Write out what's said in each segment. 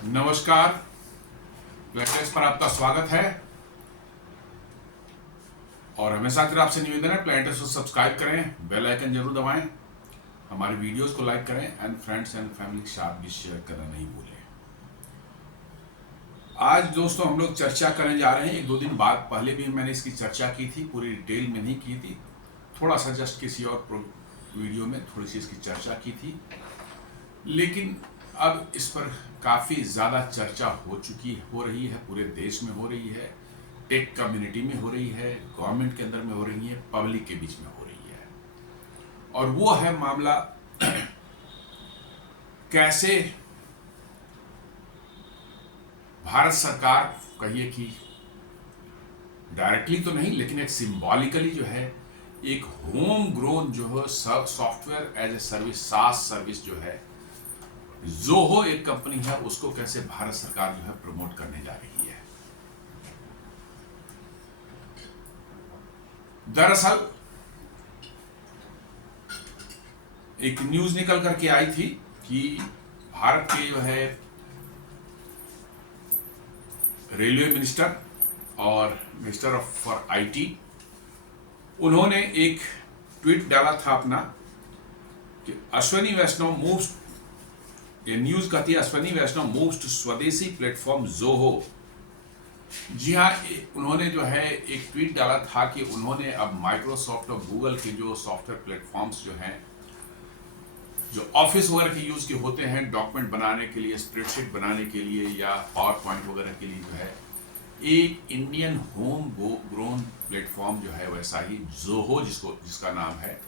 नमस्कार। प्लेटेक्स पर आपका स्वागत है और हमेशा की आपसे निवेदन है प्लेटेक्स को सब्सक्राइब करें, बेल आइकन जरूर दबाएं, हमारी वीडियोस को लाइक करें एंड फ्रेंड्स एंड फैमिली के साथ भी शेयर करना नहीं भूलें। आज दोस्तों हम लोग चर्चा करने जा रहे हैं। एक दो दिन बाद पहले भी मैंने इसकी चर्चा की थी, पूरी डिटेल में नहीं की थी, थोड़ा सा जस्ट किसी और वीडियो में थोड़ी सी इसकी चर्चा की थी, लेकिन अब इस पर काफ़ी ज़्यादा चर्चा हो रही है, पूरे देश में हो रही है, टेक कम्युनिटी में हो रही है, गवर्नमेंट के अंदर में हो रही है, पब्लिक के बीच में हो रही है। और वो है मामला कैसे भारत सरकार, कहिए कि डायरेक्टली तो नहीं लेकिन एक सिंबॉलिकली जो है, एक होम ग्रोन जो है सॉफ्टवेयर एज ए सर्विस, सास सर्विस जो है, जोहो एक कंपनी है, उसको कैसे भारत सरकार जो है प्रमोट करने जा रही है। दरअसल एक न्यूज निकल करके आई थी कि भारत के जो है रेलवे मिनिस्टर और मिनिस्टर फॉर आईटी, उन्होंने एक ट्वीट डाला था अपना कि अश्विनी वैष्णव मूव्स, ये न्यूज कहती है अश्विनी वैष्णव मूव्स टू स्वदेशी प्लेटफॉर्म जोहो। जी हाँ, उन्होंने जो है एक ट्वीट डाला था कि उन्होंने अब माइक्रोसॉफ्ट और गूगल के जो सॉफ्टवेयर प्लेटफॉर्म्स जो हैं, जो ऑफिस वगैरह के यूज के होते हैं डॉक्यूमेंट बनाने के लिए, स्प्रेडशीट बनाने के लिए या पावर पॉइंट वगैरह के लिए, जो है एक इंडियन होम ग्रोन प्लेटफॉर्म जो है वैसा ही जोहो, जिसका नाम है,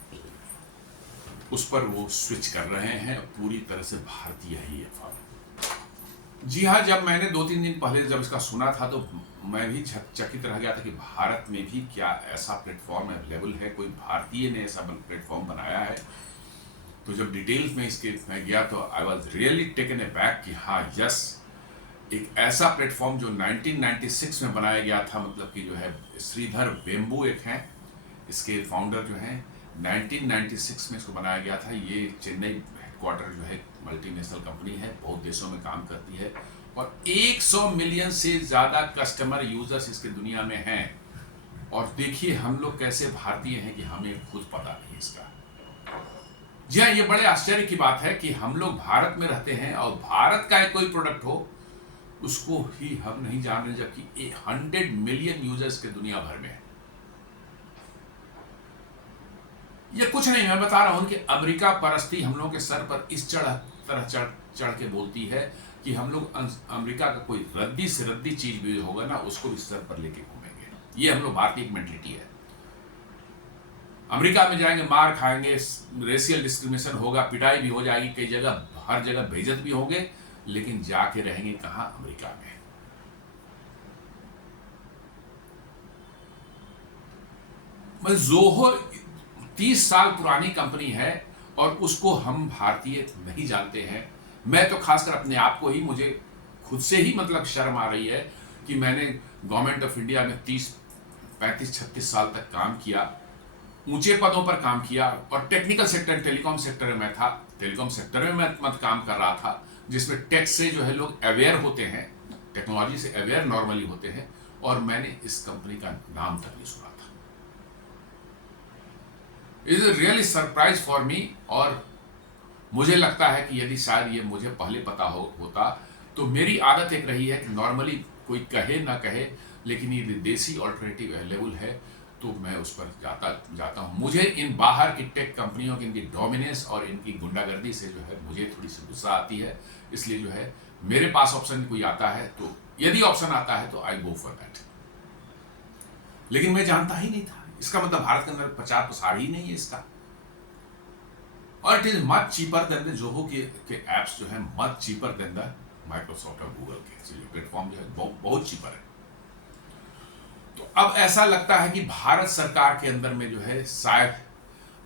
उस पर वो स्विच कर रहे हैं। पूरी तरह से भारतीय है ये फर्म। जी हाँ, जब मैंने 2-3 दिन पहले जब इसका सुना था तो मैं भी चकित रह गया था कि भारत में भी क्या ऐसा प्लेटफॉर्म अवेलेबल है, कोई भारतीय ने ऐसा प्लेटफॉर्म बनाया है। तो जब डिटेल्स में इसके मैं गया तो I was really taken a back कि हाँ यस, एक ऐसा प्लेटफॉर्म जो 1996 में बनाया गया था, मतलब कि जो है श्रीधर वेम्बू एक हैं, इसके फाउंडर जो हैं, 1996 में इसको बनाया गया था। ये चेन्नई हेडक्वार्टर जो है मल्टीनेशनल कंपनी है, बहुत देशों में काम करती है और 100 मिलियन से ज़्यादा कस्टमर यूजर्स इसके दुनिया में हैं। और देखिए हम लोग कैसे भारतीय हैं कि हमें खुद पता नहीं इसका। जी हाँ, ये बड़े आश्चर्य की बात है कि हम लोग भारत में रहते हैं और भारत का कोई प्रोडक्ट हो उसको ही हम नहीं जान रहे, जबकि 100 मिलियन यूजर्स के दुनिया भर में है। ये कुछ नहीं, मैं बता रहा हूं कि अमेरिका परस्ती हम लोगों के सर पर इस तरह चढ़ के बोलती है कि हम लोग अमेरिका का कोई रद्दी से रद्दी चीज भी होगा ना, उसको भी सर पर लेके घूमेंगे। ये हम लोग भारतीय की मेंटलिटी है। अमेरिका में जाएंगे, मार खाएंगे, रेशियल डिस्क्रिमिनेशन होगा, पिटाई भी हो जाएगी, कई जगह हर जगह बेइज्जत भी होंगे, लेकिन जाके रहेंगे कहां? अमेरिका में। जोहो 30 साल पुरानी कंपनी है और उसको हम भारतीय नहीं जानते हैं। मैं तो खासकर अपने आप को ही, मुझे खुद से ही मतलब शर्म आ रही है कि मैंने गवर्नमेंट ऑफ इंडिया में 35-36 साल तक काम किया, ऊंचे पदों पर काम किया और टेक्निकल सेक्टर, टेलीकॉम सेक्टर में मैं था। टेलीकॉम सेक्टर में मैं काम कर रहा था, जिसमें टेक से जो है लोग अवेयर होते हैं, टेक्नोलॉजी से अवेयर नॉर्मली होते हैं, और मैंने इस कंपनी का नाम तक नहीं सुना था। Is really surprise for me. और मुझे लगता है कि यदि शायद ये मुझे पहले पता होता तो मेरी आदत एक रही है कि नॉर्मली कोई कहे ना कहे, लेकिन ये देसी ऑल्टरनेटिव अवेलेबल है तो मैं उस पर जाता हूँ। मुझे इन बाहर की टेक कंपनियों की इनकी डोमिनेंस और इनकी गुंडागर्दी से जो है मुझे थोड़ी सी गुस्सा आती है। इसलिए जो है मेरे पास ऑप्शन कोई आता है तो, यदि ऑप्शन आता है तो आई गो फॉर दैट। लेकिन मैं जानता ही नहीं था। इसका मतलब भारत के अंदर प्रचार प्रसार ही नहीं है इसका। और it is much cheaper than the Zoho के एप्स जो है, much cheaper than the Microsoft और गूगल के प्लेटफॉर्म जो है बहुत चीपर है। तो अब ऐसा लगता है कि भारत सरकार के अंदर में जो है शायद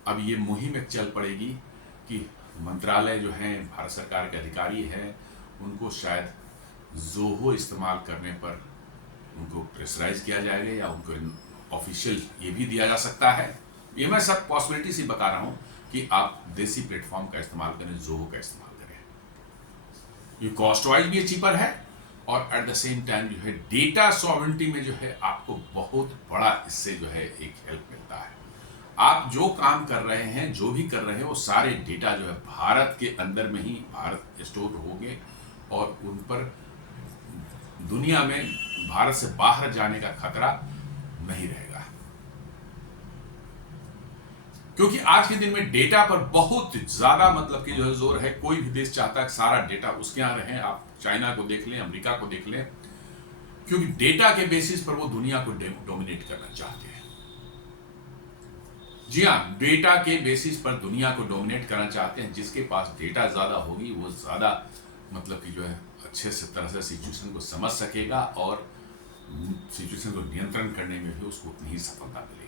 अब ये मुहिम एक चल पड़ेगी कि मंत्रालय जो है, भारत सरकार के अधिकारी हैं, उनको शायद जोहो इस्तेमाल करने पर उनको प्रेशराइज किया जाएगा या उनको ऑफिशियल ये भी दिया जा सकता है। ये मैं सब पॉसिबिलिटीज ही बता रहा हूँ कि आप देसी प्लेटफॉर्म का इस्तेमाल करें, जोहो का इस्तेमाल करें। ये कॉस्ट वाइज भी चीपर है और एट द सेम टाइम जो है डेटा सॉवरेंटी में जो है आपको बहुत बड़ा इससे जो है एक हेल्प मिलता है। आप जो काम कर रहे हैं, जो भी कर रहे हैं, वो सारे डेटा जो है भारत के अंदर में ही भारत स्टोर होंगे और उन पर दुनिया में भारत से बाहर जाने का खतरा नहीं रहेगा। क्योंकि आज के दिन में डेटा पर बहुत ज्यादा मतलब कि जो है जोर है। कोई भी देश चाहता है सारा डेटा उसके यहां रहे। आप चाइना को देख लें, अमेरिका को देख लें, क्योंकि डेटा के बेसिस पर वो दुनिया को डोमिनेट करना चाहते हैं। जी हाँ, डेटा के बेसिस पर दुनिया को डोमिनेट करना चाहते हैं। जिसके पास डेटा ज्यादा होगी वो ज्यादा मतलब कि जो है अच्छे से तरह से सिचुएशन को समझ सकेगा और सिचुएशन को नियंत्रण करने में भी उसको उतनी ही सफलता मिलेगी।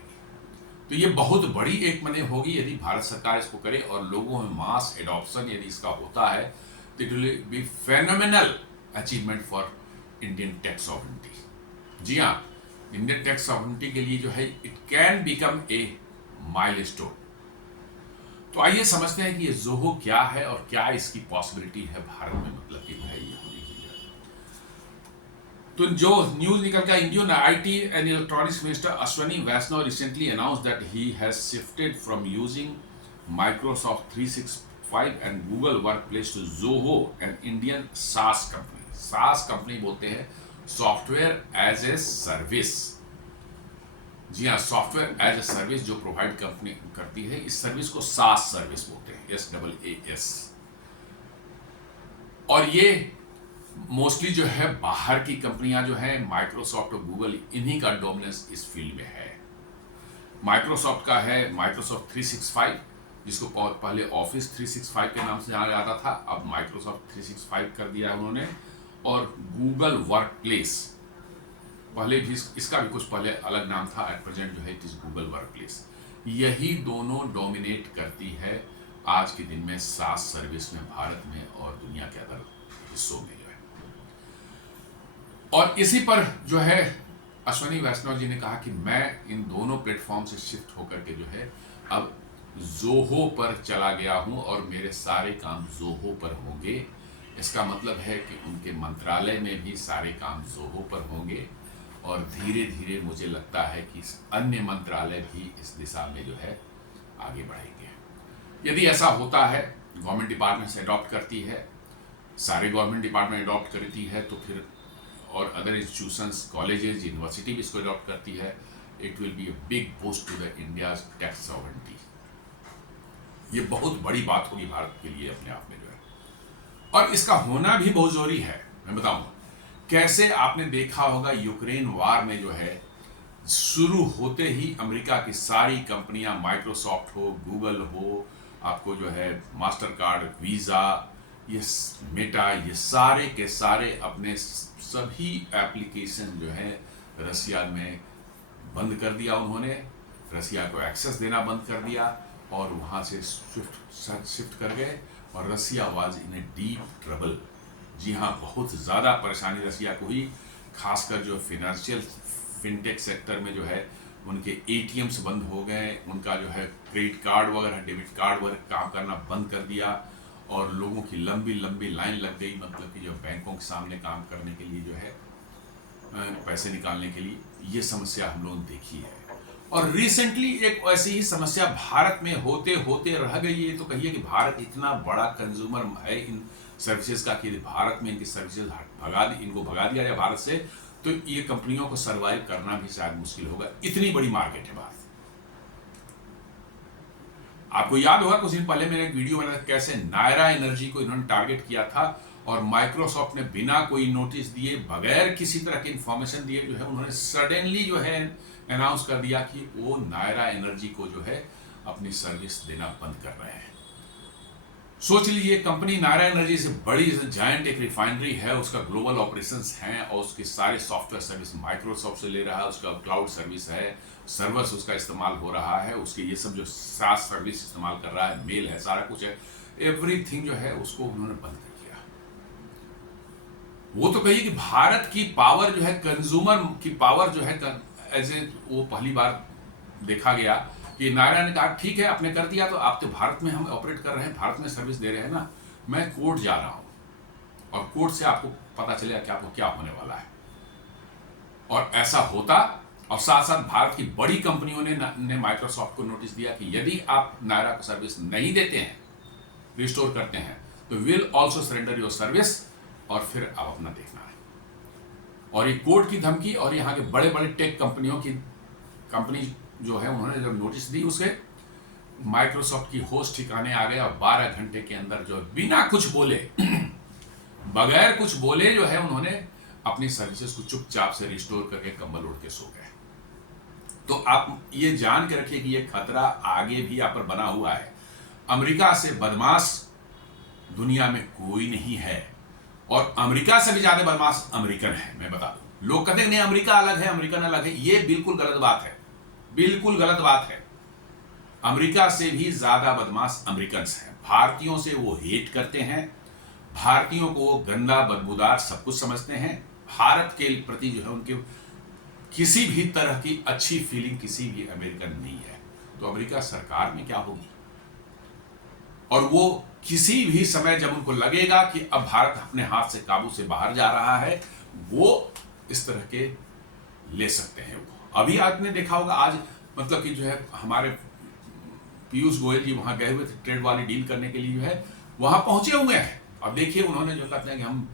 तो ये बहुत बड़ी एक मने होगी यदि भारत सरकार इसको करे और लोगों में मास एडॉप्शन यदि इसका होता है तो it will be phenomenal achievement for Indian tech sovereignty. जी हाँ, इंडियन टेक सॉवरेंटी के लिए जो है it can become a milestone. तो आइए समझते हैं कि ये जोहो क्या है और क्या इसकी पॉसिबिलिटी है भारत में, मतलब कि भाई ये होने की है। तो जो न्यूज निकल का, Indian IT and electronics minister Ashwini Vaishnaw recently announced that he has shifted from using Microsoft 365 and Google workplace to Zoho, an Indian SaaS company. SaaS company बोलते हैं सॉफ्टवेयर एज ए सर्विस। जी हाँ, सॉफ्टवेयर एज ए सर्विस जो provide company करती है, इस service को सास सर्विस बोलते हैं, SAAS। और ये मोस्टली जो है बाहर की कंपनियां जो है माइक्रोसॉफ्ट और गूगल, इन्हीं का डोमिनेंस इस फील्ड में है। माइक्रोसॉफ्ट का है माइक्रोसॉफ्ट 365, जिसको पहले ऑफिस 365 के नाम से जाना जाता था, अब माइक्रोसॉफ्ट 365 कर दिया है उन्होंने। और गूगल वर्कप्लेस, पहले भी इसका भी कुछ पहले अलग नाम था, एट प्रेजेंट जो है इट इज गूगल वर्कप्लेस। यही दोनों डोमिनेट करती है आज के दिन में सास सर्विस में भारत में और दुनिया के अदर हिस्सों में जो है। और इसी पर जो है अश्वनी वैष्णव जी ने कहा कि मैं इन दोनों प्लेटफॉर्म से शिफ्ट होकर के जो है अब जोहो पर चला गया हूं और मेरे सारे काम जोहो पर होंगे। इसका मतलब है कि उनके मंत्रालय में भी सारे काम जोहो पर होंगे और धीरे धीरे मुझे लगता है कि अन्य मंत्रालय भी इस दिशा में जो है आगे बढ़ेंगे। यदि ऐसा होता है, गवर्नमेंट डिपार्टमेंट से अडॉप्ट करती है, सारे गवर्नमेंट डिपार्टमेंट अडॉप्ट करती है, तो फिर और अदर इंस्टीट्यूशंस, कॉलेजेस, यूनिवर्सिटी भी इसको अडॉप्ट करती है, it will be a big boost to the India's tech sovereignty. ये बहुत बड़ी बात होगी भारत के लिए अपने आप में जो है, और इसका होना भी बहुत जरूरी है। मैं बताऊंगा कैसे। आपने देखा होगा यूक्रेन वार में जो है शुरू होते ही अमेरिका की सारी कंपनियां, माइक्रोसॉफ्ट हो, गूगल हो, आपको जो है मास्टर कार्ड, वीजा, ये मेटा, ये सारे के सारे अपने सभी एप्लीकेशन जो है रसिया में बंद कर दिया उन्होंने। रसिया को एक्सेस देना बंद कर दिया और वहाँ से शिफ्ट कर गए और Russia was in a deep trouble. जी हाँ, बहुत ज़्यादा परेशानी रसिया को हुई, खासकर जो फाइनेंशियल फिनटेक सेक्टर में जो है उनके ATMs बंद हो गए, उनका जो है क्रेडिट कार्ड वगैरह, डेबिट कार्ड वगैरह काम करना बंद कर दिया और लोगों की लंबी लंबी लाइन लग गई, मतलब कि जो बैंकों के सामने काम करने के लिए जो है पैसे निकालने के लिए। ये समस्या हम लोगों ने देखी है और रिसेंटली एक ऐसी ही समस्या भारत में होते होते रह गई है। तो कहिए कि भारत इतना बड़ा कंज्यूमर है इन सर्विसेज का कि भारत में इनकी सर्विसेज इनको भगा दिया जाए भारत से, तो ये कंपनियों को सरवाइव करना भी शायद मुश्किल होगा। इतनी बड़ी मार्केट है भारत। आपको याद होगा कुछ दिन पहले मैंने एक वीडियो बनाया कैसे नायरा एनर्जी को इन्होंने टारगेट किया था और माइक्रोसॉफ्ट ने बिना कोई नोटिस दिए, बगैर किसी तरह की इंफॉर्मेशन दिए जो है उन्होंने सडनली जो है अनाउंस कर दिया कि वो नायरा एनर्जी को जो है अपनी सर्विस देना बंद कर रहे हैं। सोच लीजिए, कंपनी नायरा एनर्जी से बड़ी जायंट एक रिफाइनरी है, उसका ग्लोबल ऑपरेशंस हैं और उसके सारे सॉफ्टवेयर सर्विस माइक्रोसॉफ्ट से ले रहा है, उसका क्लाउड सर्विस है, सर्वर्स उसका इस्तेमाल हो रहा है, उसके ये सब जो सास सर्विस इस्तेमाल कर रहा है, मेल है, सारा कुछ है, एवरीथिंग जो है उसको उन्होंने बंद कर दिया। वो तो कहिए कि भारत की पावर जो है, कंज्यूमर की पावर जो है एज ए, वो पहली बार देखा गया कि नायरा ने कहा ठीक है आपने कर दिया, तो आप तो भारत में हम ऑपरेट कर रहे हैं, भारत में सर्विस दे रहे हैं ना, मैं कोर्ट जा रहा हूं। और कोर्ट से आपको पता चलेगा कि आपको क्या होने वाला है। और ऐसा होता, और साथ साथ भारत की बड़ी कंपनियों ने माइक्रोसॉफ्ट को नोटिस दिया कि यदि आप नायरा को सर्विस नहीं देते हैं, रिस्टोर करते हैं, तो will also surrender your service, और फिर आप अपना देखना है। और ये कोर्ट की धमकी और यहाँ के बड़े बड़े टेक कंपनी जो है, उन्होंने जब नोटिस दी, उसके माइक्रोसॉफ्ट की होश ठिकाने आ गया। 12 घंटे के अंदर जो बिना कुछ बोले बगैर कुछ बोले जो है, उन्होंने अपनी सर्विसेज को चुपचाप से रिस्टोर करके कंबल उड़ के सो गए। तो आप ये जान के रखिए कि ये खतरा आगे भी यहाँ पर बना हुआ है। अमेरिका से बदमाश दुनिया में कोई नहीं है, और अमेरिका से भी ज्यादा बदमाश अमेरिकन है। मैं बता दूं, लोग कहते हैं नहीं अमेरिका अलग है, अमेरिकन अलग है। ये बिल्कुल गलत बात है, बिल्कुल गलत बात है। अमेरिका से भी ज्यादा बदमाश अमेरिकन हैं। भारतीयों से वो हेट करते हैं, भारतीयों को वो गंदा बदबूदार सब कुछ समझते हैं। भारत के प्रति जो है उनके किसी भी तरह की अच्छी फीलिंग किसी भी अमेरिकन नहीं है। तो अमेरिका सरकार में क्या होगी, और वो किसी भी समय जब उनको लगेगा कि अब भारत अपने हाथ से काबू से बाहर जा रहा है, वो इस तरह के ले सकते हैं। वो अभी आपने देखा होगा, आज मतलब कि जो है हमारे पीयूष गोयल जी वहां गए हुए थे ट्रेड वाली डील करने के लिए, जो है वहां पहुंचे हुए हैं। अब देखिए उन्होंने जो कहते हैं कि हम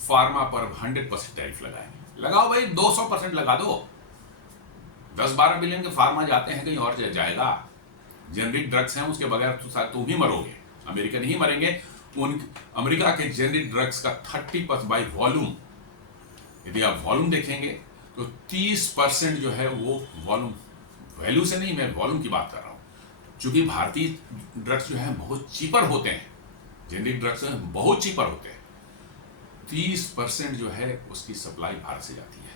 फार्मा पर 100% टैरिफ लगाएंगे। लगाओ भाई, 200% लगा दो। 10-12 बिलियन के फार्मा जाते हैं, कहीं और जाएगा। जेनरिक ड्रग्स हैं, उसके बगैर तुम ही मरोगे, अमेरिका नहीं मरेंगे। उन अमेरिका के जेनरिक ड्रग्स का 30% बाई वॉल्यूम, यदि आप वॉल्यूम देखेंगे तो 30% जो है वो वॉल्यूम, वैल्यू से नहीं, मैं वॉल्यूम की बात कर रहा हूं। क्योंकि भारतीय ड्रग्स जो है बहुत चीपर होते हैं, जेनरिक ड्रग्स बहुत चीपर होते हैं। 30% जो है उसकी सप्लाई भारत से जाती है।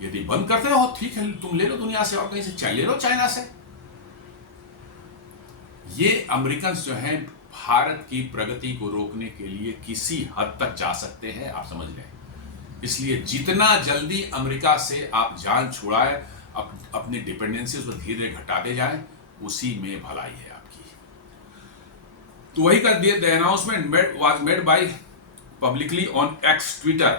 यदि बंद करते हो ठीक है, तुम ले लो दुनिया से, और कहीं से ले लो, चाइना से। ये अमेरिकन जो हैं भारत की प्रगति को रोकने के लिए किसी हद तक जा सकते हैं, आप समझ लें। इसलिए जितना जल्दी अमेरिका से आप जान छुड़ाए, अपनी डिपेंडेंसी को धीरे घटाते जाएं, उसी में भलाई है आपकी। तो वही कर दिए। The announcement was made by publicly on X Twitter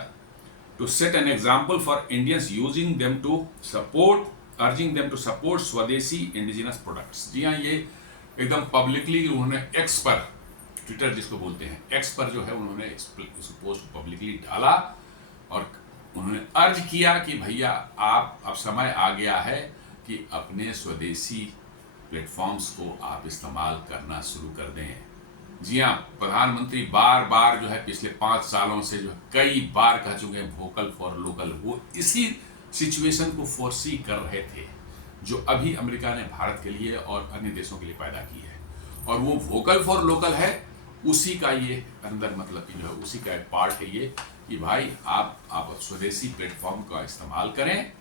to set an example for Indians using them to support urging them to support swadeshi indigenous products. जी हाँ, ये एकदम पब्लिकली उन्होंने एक्स पर, ट्विटर जिसको बोलते हैं, एक्स पर जो है उन्होंने इस पोस्ट पब्लिकली डाला और उन्होंने अर्ज किया कि भैया आप, अब समय आ गया है कि अपने स्वदेशी प्लेटफॉर्म्स को आप इस्तेमाल करना शुरू कर दें। जी हाँ, प्रधानमंत्री बार बार जो है पिछले 5 सालों से जो कई बार कह चुके हैं वोकल फॉर लोकल। वो इसी सिचुएशन को फोरसी कर रहे थे जो अभी अमेरिका ने भारत के लिए और अन्य देशों के लिए पैदा की है। और वो वोकल फॉर लोकल है, उसी का ये अंदर मतलब कि जो है उसी का एक पार्ट है ये कि भाई आप स्वदेशी प्लेटफॉर्म का इस्तेमाल करें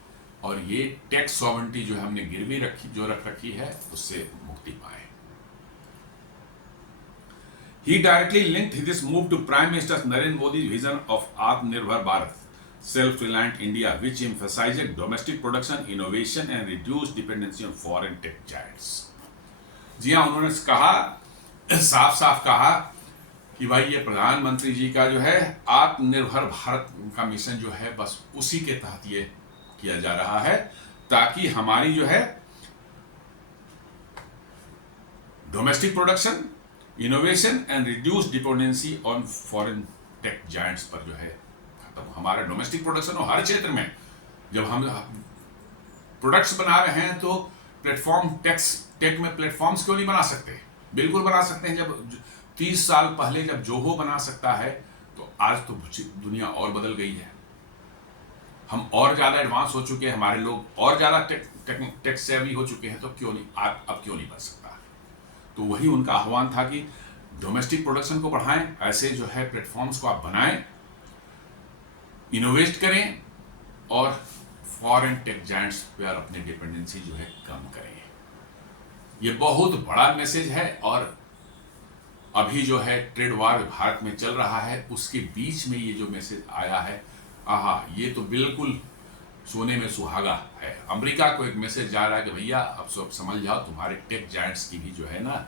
और ये टैक्स सॉवरेनिटी जो हमने गिरवी रख रखी है उससे मुक्ति पाए। He directly linked this move to Prime Minister Narendra Modi's vision of Atmanirbhar Bharat, self-reliant India, which emphasizes domestic production, innovation and reduced dependency on foreign tech giants. जी हाँ, उन्होंने कहा, साफ कहा कि भाई ये प्रधानमंत्री जी का जो है आत्मनिर्भर भारत का मिशन जो है बस उसी के तहत ये किया जा रहा है ताकि हमारी जो है domestic production, innovation and reduce dependency on foreign tech giants पर जो है खत्म। हमारा डोमेस्टिक प्रोडक्शन हो हर क्षेत्र में, जब हम प्रोडक्ट्स बना रहे हैं तो प्लेटफॉर्म टेक में प्लेटफॉर्म्स क्यों नहीं बना सकते? बिल्कुल बना सकते हैं। जब 30 साल पहले जब जोहो बना सकता है तो आज तो दुनिया और बदल गई है। हम और ज़्यादा एडवांस हो चुके हैं, हमारे लोग और ज़्यादा टेक सेवी हो चुके हैं, तो क्यों नहीं अब क्यों नहीं बन सकता? तो वही उनका आह्वान था कि डोमेस्टिक प्रोडक्शन को बढ़ाएं, ऐसे जो है प्लेटफॉर्म्स को आप बनाएं, इनोवेट करें और फॉरेन टेक जायंट्स पर अपनी डिपेंडेंसी जो है कम करें। ये बहुत बड़ा मैसेज है और अभी जो है ट्रेड वार भारत में चल रहा है उसके बीच में ये जो मैसेज आया है, ये तो बिल्कुल सोने में सुहागा है। अमेरिका को एक मैसेज जा रहा है कि भैया अब सब समझ जाओ, तुम्हारे टेक जायंट्स की भी जो है ना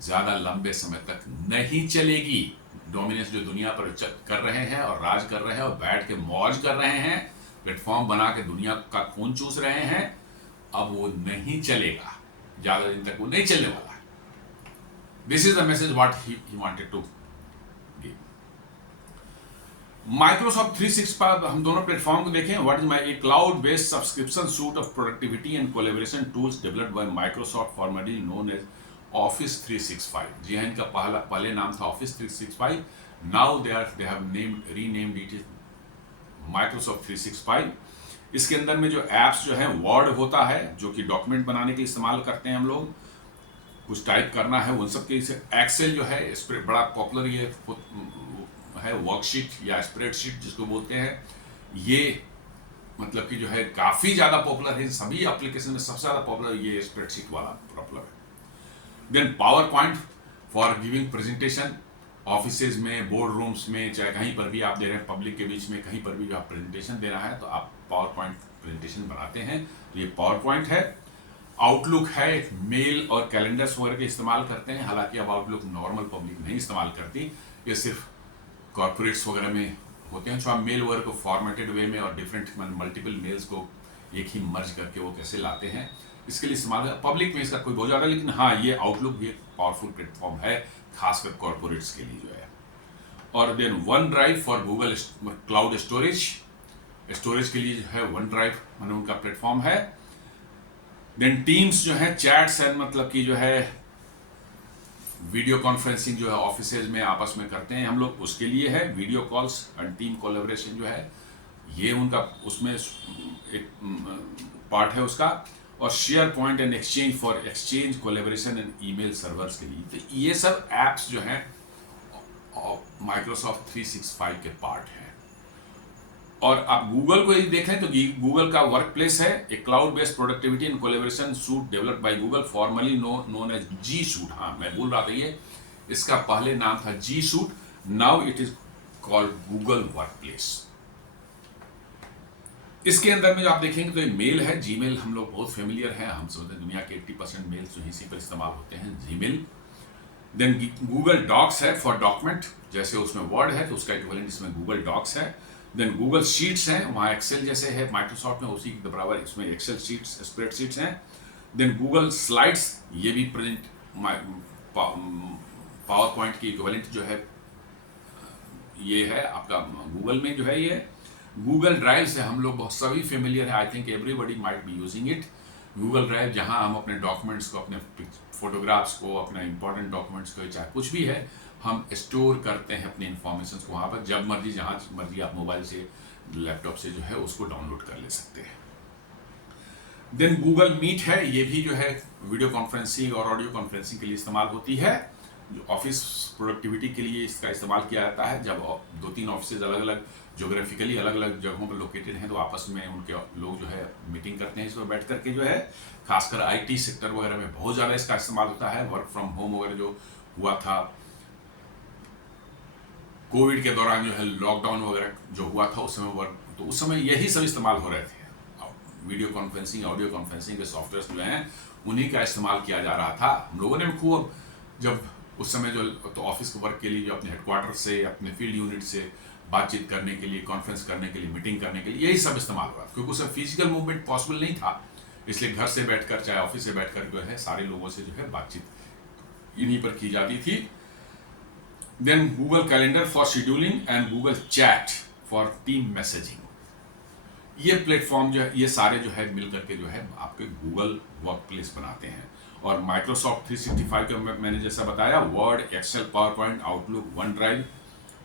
ज़्यादा लंबे समय तक नहीं चलेगी, डोमिनेंस जो दुनिया पर कर रहे हैं और राज कर रहे हैं और बैठ के मौज कर रहे हैं, प्लेटफॉर्म बना के दुनिया का खून चूस रहे हैं, अब वो नहीं चलेगा, ज्यादा दिन तक वो नहीं चलने वाला है। This is the message what he wanted to give. Microsoft 365 हम दोनों प्लेटफॉर्म को देखें। What is my cloud based subscription suite of productivity and collaboration tools developed by Microsoft formerly known as office 365। जी हाँ, इनका पहले नाम था office 365। Now they have renamed it is Microsoft 365। इसके अंदर में जो एप्स जो है, वर्ड होता है जो कि डॉक्यूमेंट बनाने के लिए इस्तेमाल करते हैं हम लोग, कुछ टाइप करना है उन सब के। एक्सेल जो है इस पर बड़ा पॉपुलर ये है, वर्कशीट या स्प्रेडशीट जिसको बोलते हैं, ये मतलब कि जो है काफी ज्यादा पॉपुलर है। सभी एप्लीकेशन में सबसे ज्यादा पॉपुलर ये स्प्रेडशीट वाला पॉपुलर है। Then power point for giving presentation, offices में, बोर्ड रूम्स में, चाहे कहीं पर भी आप दे रहे हैं, पब्लिक के बीच में कहीं पर भी जो आप प्रेजेंटेशन देना है तो आप पावर पॉइंट प्रेजेंटेशन बनाते हैं, तो ये पावर पॉइंट है। आउटलुक है, मेल और कैलेंडर्स वगैरह के इस्तेमाल करते हैं। हालांकि अब आउटलुक नॉर्मल पब्लिक नहीं इस्तेमाल करती, ये सिर्फ कॉर्पोरेट्स वगैरह में होते हैं। जो आप मेल वगैरह को फॉर्मेटेड वे में और डिफरेंट मल्टीपल मेल्स को एक ही मर्ज करके वो कैसे लाते हैं, इसके लिए इस्तेमाल है। पब्लिक में इसका कोई बहुत ज़्यादा, लेकिन हाँ, ये आउटलुक भी एक पावरफुल प्लेटफॉर्म है, खासकर कॉर्पोरेट्स के लिए जो है। और then OneDrive for Google cloud storage के लिए जो है वन ड्राइव मैंने उनका प्लेटफॉर्म है। देन टीम्स जो है चैट्स एंड मतलब कि जो है वीडियो कॉन्फ्रेंसिंग जो है ऑफिसेज में आपस में करते हैं हम लोग, उसके लिए है video calls and team collaboration जो है ये उनका उसमें एक पार्ट है उसका। और share point and exchange for exchange collaboration and email servers के लिए। तो ये सब एप्स जो हैं माइक्रोसॉफ्ट 365 के पार्ट हैं। और आप गूगल को यदि देखें तो गूगल का वर्क प्लेस है, एक cloud based productivity and collaboration suite developed by Google formerly known as G Suite. हाँ, मैं भूल रहा था, ये इसका पहले नाम था G Suite, now it is called Google Workplace. इसके अंदर में जो आप देखेंगे तो ये मेल है, जीमेल हम लोग बहुत फेमिलियर है, हम समझते हैं दुनिया के 80% मेल्स जो इसी पर इस्तेमाल होते हैं, जीमेल। देन गूगल डॉक्स है फॉर डॉक्यूमेंट, जैसे उसमें वर्ड है तो उसका इक्विवेलेंट इसमें गूगल डॉक्स है। देन गूगल शीट्स हैं, वहाँ एक्सेल जैसे है माइक्रोसॉफ्ट में, उसी के बराबर इसमें एक्सेल शीट्स, स्प्रेडशीट्स हैं। देन गूगल स्लाइड्स, ये भी प्रेजेंट पावर पॉइंट की इक्विवेलेंट जो है ये है आपका गूगल में जो है ये। गूगल ड्राइव से हम लोग बहुत सभी फेमिलियर है, I think everybody might be using it. Google drive जहां हम अपने डॉक्यूमेंट्स को, अपने फोटोग्राफ्स को, अपने इंपॉर्टेंट डॉक्यूमेंट्स को, चाहे कुछ भी है, हम स्टोर करते हैं अपने इन्फॉर्मेशन को वहाँ पर, जब मर्जी जहाँ मर्जी आप मोबाइल से, लैपटॉप से जो है उसको डाउनलोड कर ले सकते हैं। देन गूगल मीट है, ये भी जो है वीडियो कॉन्फ्रेंसिंग और ऑडियो कॉन्फ्रेंसिंग के लिए इस्तेमाल होती है। जो ऑफिस प्रोडक्टिविटी के लिए इसका इस्तेमाल किया जाता है, जब 2-3 ऑफिस अलग अलग जोग्राफिकली अलग अलग जगहों पर लोकेटेड हैं तो आपस में उनके लोग जो है मीटिंग करते हैं इसमें बैठ करके जो है। खासकर आईटी सेक्टर वगैरह में बहुत ज़्यादा इसका इस्तेमाल होता है। वर्क फ्रॉम होम वगैरह जो हुआ था कोविड के दौरान, जो है लॉकडाउन वगैरह जो हुआ था उस समय वर्क, तो उस समय यही सब इस्तेमाल हो रहे थे। वीडियो कॉन्फ्रेंसिंग, ऑडियो कॉन्फ्रेंसिंग के सॉफ्टवेयर जो हैं उन्हीं का इस्तेमाल किया जा रहा था। हम लोगों ने भी खूब, जब उस समय जो तो ऑफिस के वर्क के लिए जो अपने हेडक्वार्टर से, अपने फील्ड यूनिट से बातचीत करने के लिए, कॉन्फ्रेंस करने के लिए, मीटिंग करने के लिए, यही सब इस्तेमाल हुआ, क्योंकि उसमें फिजिकल मूवमेंट पॉसिबल नहीं था। इसलिए घर से बैठकर, चाहे ऑफिस से बैठकर जो है सारे लोगों से जो है बातचीत इन्हीं पर की जाती थी। Then Google calendar for scheduling and Google chat for team messaging. ये प्लेटफॉर्म जो है, ये सारे जो है मिल करके जो है आपके गूगल वर्क प्लेस बनाते हैं। और माइक्रोसॉफ्ट 365 का मैंने जैसा बताया, Word, Excel, PowerPoint, Outlook, OneDrive,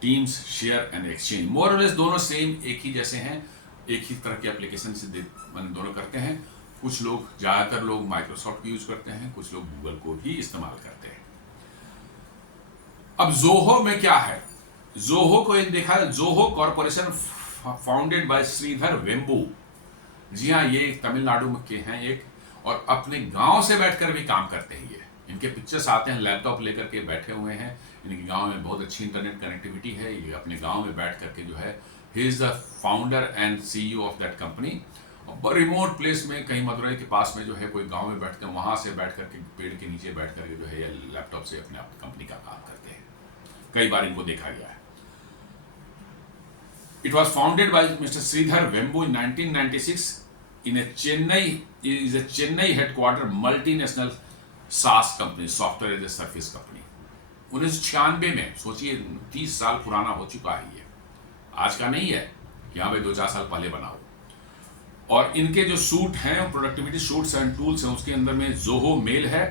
Teams, share and Exchange, more और लेस दोनों सेम एक ही जैसे हैं, एक ही तरह के एप्लीकेशन से दोनों करते हैं। कुछ लोग, ज़्यादातर लोग माइक्रोसॉफ्ट यूज करते हैं, कुछ लोग गूगल को भी इस्तेमाल करते हैं। अब जोहो में क्या है, जोहो को एक देखा है, Zoho corporation founded by Shridhar Vembu. जी हाँ, ये तमिलनाडु के हैं एक, और अपने गांव से बैठकर भी काम करते हैं। ये इनके पिक्चर्स आते हैं, लैपटॉप लेकर के बैठे हुए हैं, इनके गांव में बहुत अच्छी इंटरनेट कनेक्टिविटी है। ये अपने गांव में बैठ करके जो है, he is the founder and CEO of that company. और रिमोट प्लेस में, कहीं मदुरई के पास में जो है कोई गांव में बैठते हैं, वहां से बैठ करके पेड़ के नीचे बैठ करके जो है लैपटॉप से अपने कंपनी का काम करते हैं। कई बार इनको देखा गया है। It was founded by mister Sridhar Vembu in 1996 in a Chennai headquarter multinational SaaS company, software as a service company. 1996 में, सोचिए 30 साल पुराना हो चुका है ये, आज का नहीं है, यहाँ पे 2-4 साल पहले बना हो। और इनके जो सूट हैं, प्रोडक्टिविटी सूट्स एंड टूल्स हैं, उसके अंदर में जोहो मेल है,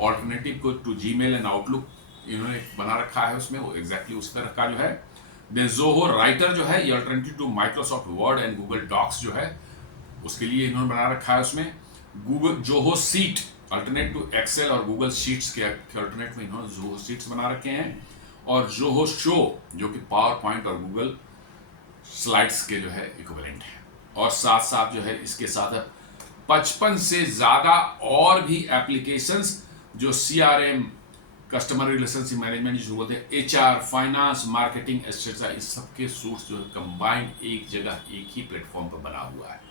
ऑल्टरनेटिव को टू जीमेल एंड आउटलुक इन्होंने बना रखा है उसमें, वो एग्जैक्टली उस तरह का जो है। देन जोहो राइटर जो है, ये alternative to Microsoft Word and Google Docs जो है, उसके लिए इन्होंने बना रखा है उसमें। Google Zoho sheet alternate to Excel और गूगल शीट्स के अल्टरनेट में इन्होंने जोहो सीट्स बना रखे हैं। और जोहो शो जो कि पावर पॉइंट और गूगल स्लाइड्स के जो है इक्विवेलेंट है। और साथ साथ जो है इसके साथ 55 से ज़्यादा और भी एप्लीकेशंस जो CRM, कस्टमर रिलेशनशिप मैनेजमेंट जिसको बोलते हैं, HR, फाइनेंस, मार्केटिंग एटसेट्रा, इस सब के सूट्स जो है कंबाइंड एक जगह एक ही प्लेटफॉर्म पर बना हुआ है।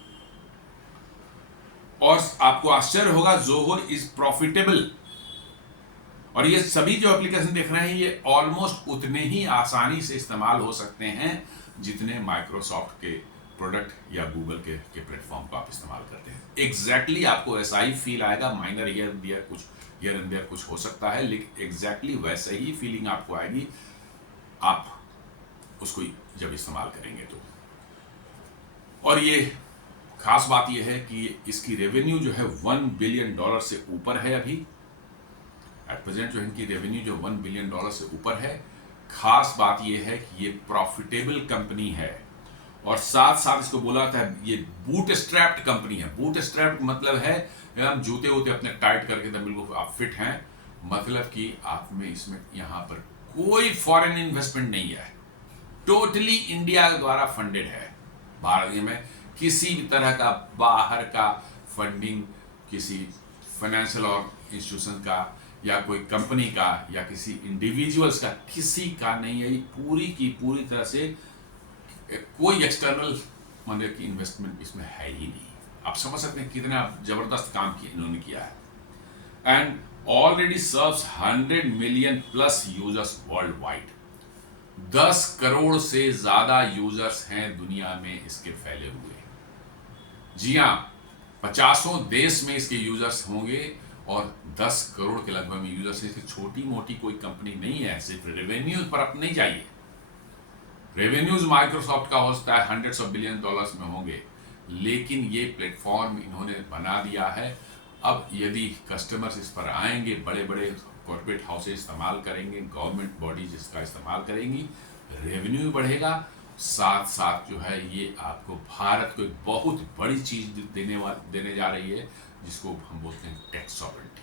और आपको आश्चर्य होगा, जोहो इज प्रॉफिटेबल। और ये सभी जो एप्लीकेशन देख रहे हैं ये ऑलमोस्ट उतने ही आसानी से इस्तेमाल हो सकते हैं जितने माइक्रोसॉफ्ट के प्रोडक्ट या गूगल के प्लेटफॉर्म को आप इस्तेमाल करते हैं। एग्जैक्टली आपको ऐसा ही फील आएगा, माइनर हियर एंड देयर कुछ हो सकता है, लेकिन एग्जैक्टली वैसे ही फीलिंग आपको आएगी आप उसको जब इस्तेमाल करेंगे तो। और ये खास बात यह है कि इसकी रेवेन्यू जो है $1 बिलियन से ऊपर है अभी एट प्रेजेंट, जो इनकी रेवेन्यू जो $1 बिलियन से ऊपर है। खास बात यह है कि ये प्रॉफिटेबल कंपनी है। और साथ साथ इसको बोला था ये बूट स्ट्रैप्ड कंपनी है। बूट स्ट्रैप्ड मतलब है हम जूते वूते अपने टाइट करके तो बिल्कुल आप फिट हैं, मतलब कि आप में इसमें यहाँ पर कोई फॉरेन इन्वेस्टमेंट नहीं है, टोटली इंडिया द्वारा फंडेड है। भारत में किसी भी तरह का बाहर का फंडिंग किसी फाइनेंशियल और इंस्टीट्यूशन का या कोई कंपनी का या किसी इंडिविजुअल्स का किसी का नहीं है। पूरी की पूरी तरह से कोई एक्सटर्नल मनी की इन्वेस्टमेंट इसमें है ही नहीं। आप समझ सकते हैं कितना जबरदस्त काम इन्होंने किया है। And already serves 100 million plus users world wide. 10 crore से ज्यादा यूजर्स हैं दुनिया में इसके फैले हुए। जी हाँ, 50 देश में इसके यूजर्स होंगे और 10 करोड़ के लगभग में यूजर्स। इसकी छोटी मोटी कोई कंपनी नहीं है। सिर्फ रेवेन्यू पर आप नहीं जाइए, रेवेन्यूज माइक्रोसॉफ्ट का हो सकता है $100 ऑफ बिलियन में होंगे, लेकिन ये प्लेटफॉर्म इन्होंने बना दिया है। अब यदि कस्टमर्स इस पर आएंगे, बड़े बड़े कॉर्पोरेट हाउसेज इस्तेमाल करेंगे, गवर्नमेंट बॉडीज इसका इस्तेमाल करेंगी, रेवेन्यू बढ़ेगा। साथ साथ जो है ये आपको भारत को एक बहुत बड़ी चीज देने जा रही है जिसको हम बोलते हैं tax sovereignty.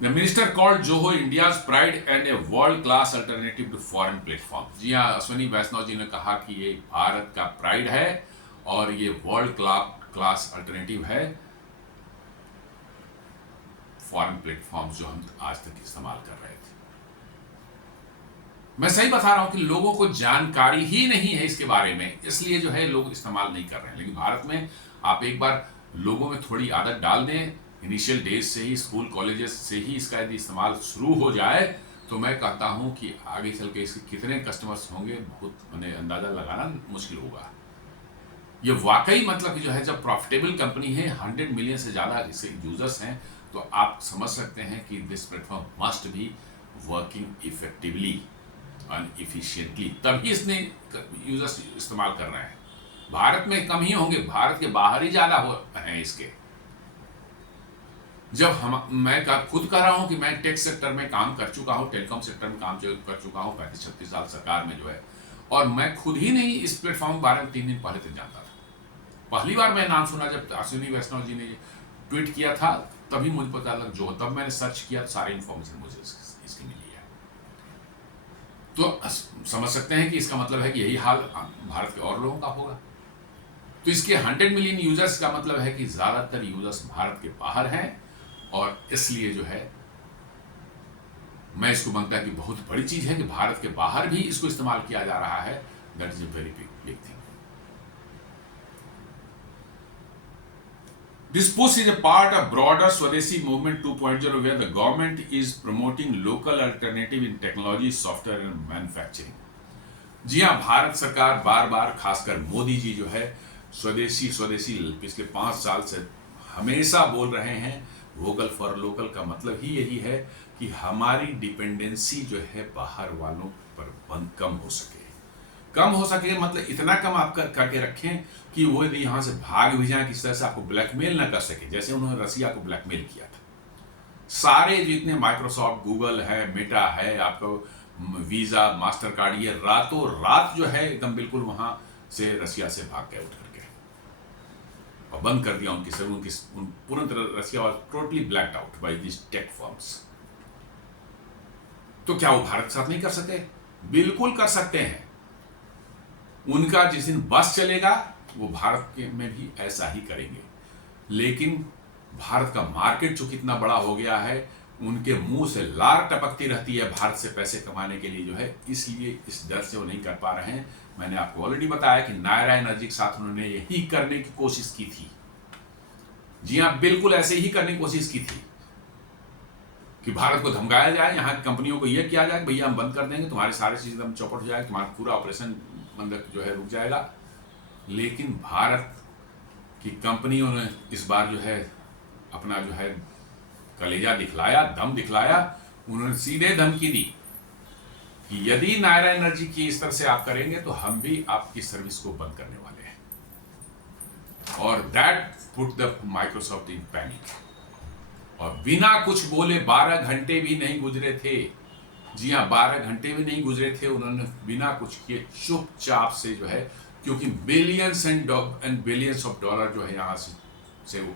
The minister called Zoho India's pride and a world-class alternative to foreign platform। जी हाँ, अश्विनी वैष्णव जी ने कहा कि ये भारत का प्राइड है और ये वर्ल्ड क्लास अल्टरनेटिव है फॉरेन प्लेटफॉर्म्स जो हम आज तक इस्तेमाल कर रहे थे। मैं सही बता रहा हूं कि लोगों को जानकारी ही नहीं है इसके बारे में, इसलिए जो है लोग इस्तेमाल नहीं कर रहे हैं। लेकिन भारत में आप एक बार लोगों में थोड़ी आदत डाल दें, इनिशियल डेज से ही, स्कूल कॉलेजेस से ही इसका यदि इस्तेमाल शुरू हो जाए तो मैं कहता हूं कि आगे चल के इसके कितने कस्टमर्स होंगे बहुत मैंने अंदाजा लगाना मुश्किल होगा। ये वाकई मतलब कि जो है जब प्रॉफिटेबल कंपनी है, 100 मिलियन से ज़्यादा इसके यूजर्स हैं, तो आप समझ सकते हैं कि this platform must be working effectively and efficiently, तभी इसने यूजर्स इस्तेमाल कर रहे हैं। भारत में कम ही होंगे, भारत के बाहर ही ज़्यादा हैं इसके। जब मैं खुद कह रहा हूं कि मैं टेक सेक्टर में काम कर चुका हूं, टेलीकॉम सेक्टर में काम कर चुका हूं 35-36 साल सरकार में जो है, और मैं खुद ही नहीं इस प्लेटफॉर्म के बारे में 3 दिन पहले तक जानता था। पहली बार मैं नाम सुना जब अश्विनी वैष्णव जी ने ट्वीट किया था, तभी मुझे पता लगा जो, तब मैंने सर्च किया, सारी इंफॉर्मेशन मुझे इसकी मिली है। तो समझ सकते हैं कि इसका मतलब है कि यही हाल भारत के और लोगों का होगा। तो इसके 100 मिलियन यूजर्स का मतलब है कि ज्यादातर यूजर्स भारत के बाहर हैं, और इसलिए जो है मैं इसको मानता है कि बहुत बड़ी चीज है कि भारत के बाहर भी इसको इस्तेमाल किया जा रहा है। That is a very big thing. This push is a part of broader Swadeshi Movement 2.0 where the government is promoting local alternative in technology, software and manufacturing. जी हाँ, भारत सरकार बार बार, खासकर मोदी जी जो है स्वदेशी स्वदेशी पिछले 5 साल से हमेशा बोल रहे हैं। वोकल फॉर लोकल का मतलब ही यही है कि हमारी डिपेंडेंसी जो है बाहर वालों पर कम हो सके। कम हो सके मतलब इतना कम आप करके रखें कि वो यदि यहाँ से भाग भी जाए, किसी तरह से आपको ब्लैकमेल ना कर सके, जैसे उन्होंने रसिया को ब्लैकमेल किया था। सारे जितने माइक्रोसॉफ्ट, गूगल है, मेटा है, आपको वीजा, मास्टर कार्ड, ये रातों रात जो है एकदम बिल्कुल वहां से रसिया से भाग गए उठ करके और बंद कर दिया उनकी सब, उनकी पूर्ण तरह Russia was totally blacked out by this tech firms. तो क्या वो भारत के साथ नहीं कर सकते? बिल्कुल कर सकते हैं। उनका जिस दिन बस चलेगा वो भारत के में भी ऐसा ही करेंगे। लेकिन भारत का मार्केट जो कितना बड़ा हो गया है, उनके मुंह से लार टपकती रहती है भारत से पैसे कमाने के लिए जो है, इसलिए इस डर से वो नहीं कर पा रहे हैं। मैंने आपको ऑलरेडी बताया कि नायरा एनर्जी के साथ उन्होंने यही करने की कोशिश की थी। जी हाँ, बिल्कुल ऐसे ही करने की कोशिश की थी कि भारत को धमकाया जाए, यहाँ की कंपनियों को यह किया जाए भैया हम बंद कर देंगे, तुम्हारी सारी चीज एकदम चौपट हो जाएगी, तुम्हारा पूरा ऑपरेशन बंद जो है रुक जाएगा। लेकिन भारत की कंपनियों ने इस बार जो है अपना जो है कलेजा दिखलाया, दम दिखलाया। उन्होंने सीधे धमकी दी कि यदि नायरा एनर्जी की इस तरह से आप करेंगे तो हम भी आपकी सर्विस को बंद करने वाले हैं। और that put the Microsoft in panic. और बिना कुछ बोले 12 घंटे भी नहीं गुजरे थे। जी हाँ, 12 घंटे भी नहीं गुजरे थे, उन्होंने बिना कुछ किए चुपचाप से जो है, क्योंकि billions and billions of dollar जो है यहाँ से वो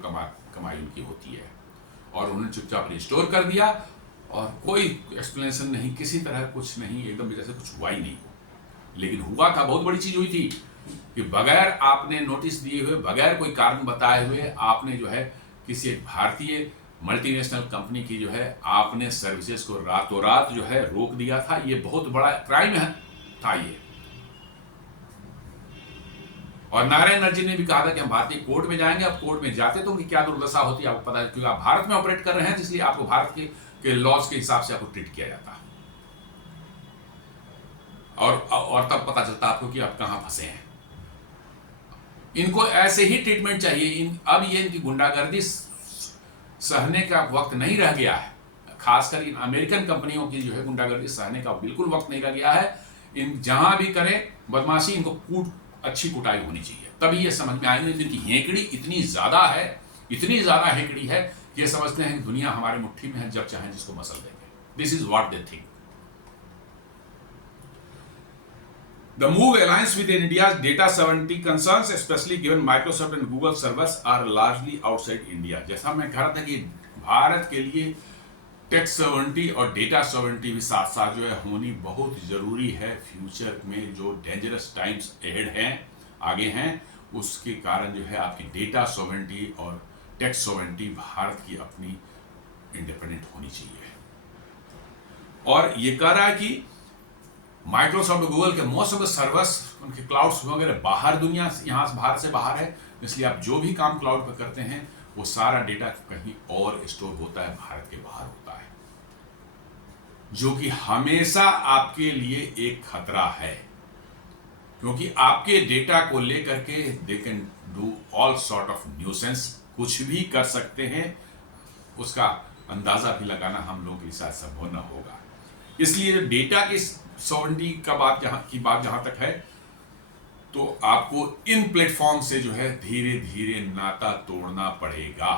कमाई उनकी होती है, और उन्होंने चुपचाप रिस्टोर कर दिया और कोई एक्सप्लेनेशन नहीं, किसी तरह कुछ नहीं, एकदम जैसे कुछ हुआ ही नहीं हो। लेकिन हुआ था, बहुत बड़ी चीज हुई थी कि बगैर आपने नोटिस दिए हुए, बगैर कोई कारण बताए हुए आपने जो है किसी एक भारतीय मल्टीनेशनल कंपनी की जो है आपने सर्विसेज को रातों रात जो है रोक दिया था। ये बहुत बड़ा क्राइम था ये। और नायरा एनर्जी ने भी कहा था कि हम भारतीय कोर्ट में जाएंगे। अब कोर्ट में जाते तो उनकी क्या दुर्दशा होती है आपको पता है, क्योंकि आप भारत में ऑपरेट कर रहे हैं, इसलिए आपको भारत के लॉज के हिसाब से आपको ट्रीट किया जाता। और तब पता चलता आपको कि आप कहां फंसे हैं। इनको ऐसे ही ट्रीटमेंट चाहिए। अब ये इनकी गुंडागर्दी सहने का वक्त नहीं रह गया है। खासकर इन अमेरिकन कंपनियों की जो है गुंडागर्दी सहने का बिल्कुल वक्त नहीं रह गया है। इन जहां भी करें बदमाशी, इनको अच्छी कुटाई होनी चाहिए, तभी ये समझ में आएंगे। इनकी हेकड़ी इतनी ज्यादा है, इतनी ज्यादा हेकड़ी है, ये समझते हैं कि दुनिया हमारी मुट्ठी में है, जब चाहें जिसको मसल देंगे। This is what they think. The move aligns with India's data sovereignty concerns, especially given Microsoft and Google servers are largely outside India. जैसा मैं कह रहा था कि भारत के लिए टेक सॉवरेंटी और डेटा सॉवरेंटी भी साथ साथ जो है होनी बहुत जरूरी है। फ्यूचर में जो डेंजरस टाइम्स एहेड हैं, आगे हैं, उसके कारण जो है आपकी डेटा सॉवरेंटी और टेक सॉवरेंटी भारत की अपनी इंडिपेंडेंट होनी चाहिए। और ये कह रहा है कि माइक्रोसॉफ्ट, गूगल के मोस्ट ऑफ द सर्वर्स, उनके क्लाउड्स वगैरह बाहर, दुनिया यहाँ से भारत से बाहर है, इसलिए आप जो भी काम क्लाउड पर करते हैं वो सारा डेटा कहीं और स्टोर होता है, भारत के बाहर होता है, जो कि हमेशा आपके लिए एक खतरा है। क्योंकि आपके डेटा को लेकर के they can do all sort of nuisance, कुछ भी कर सकते हैं, उसका अंदाजा भी लगाना हम लोगों के साथ संभव न होगा। इसलिए डेटा की सॉवरेंटी का बात जहां तक है, तो आपको इन प्लेटफॉर्म से जो है धीरे धीरे नाता तोड़ना पड़ेगा।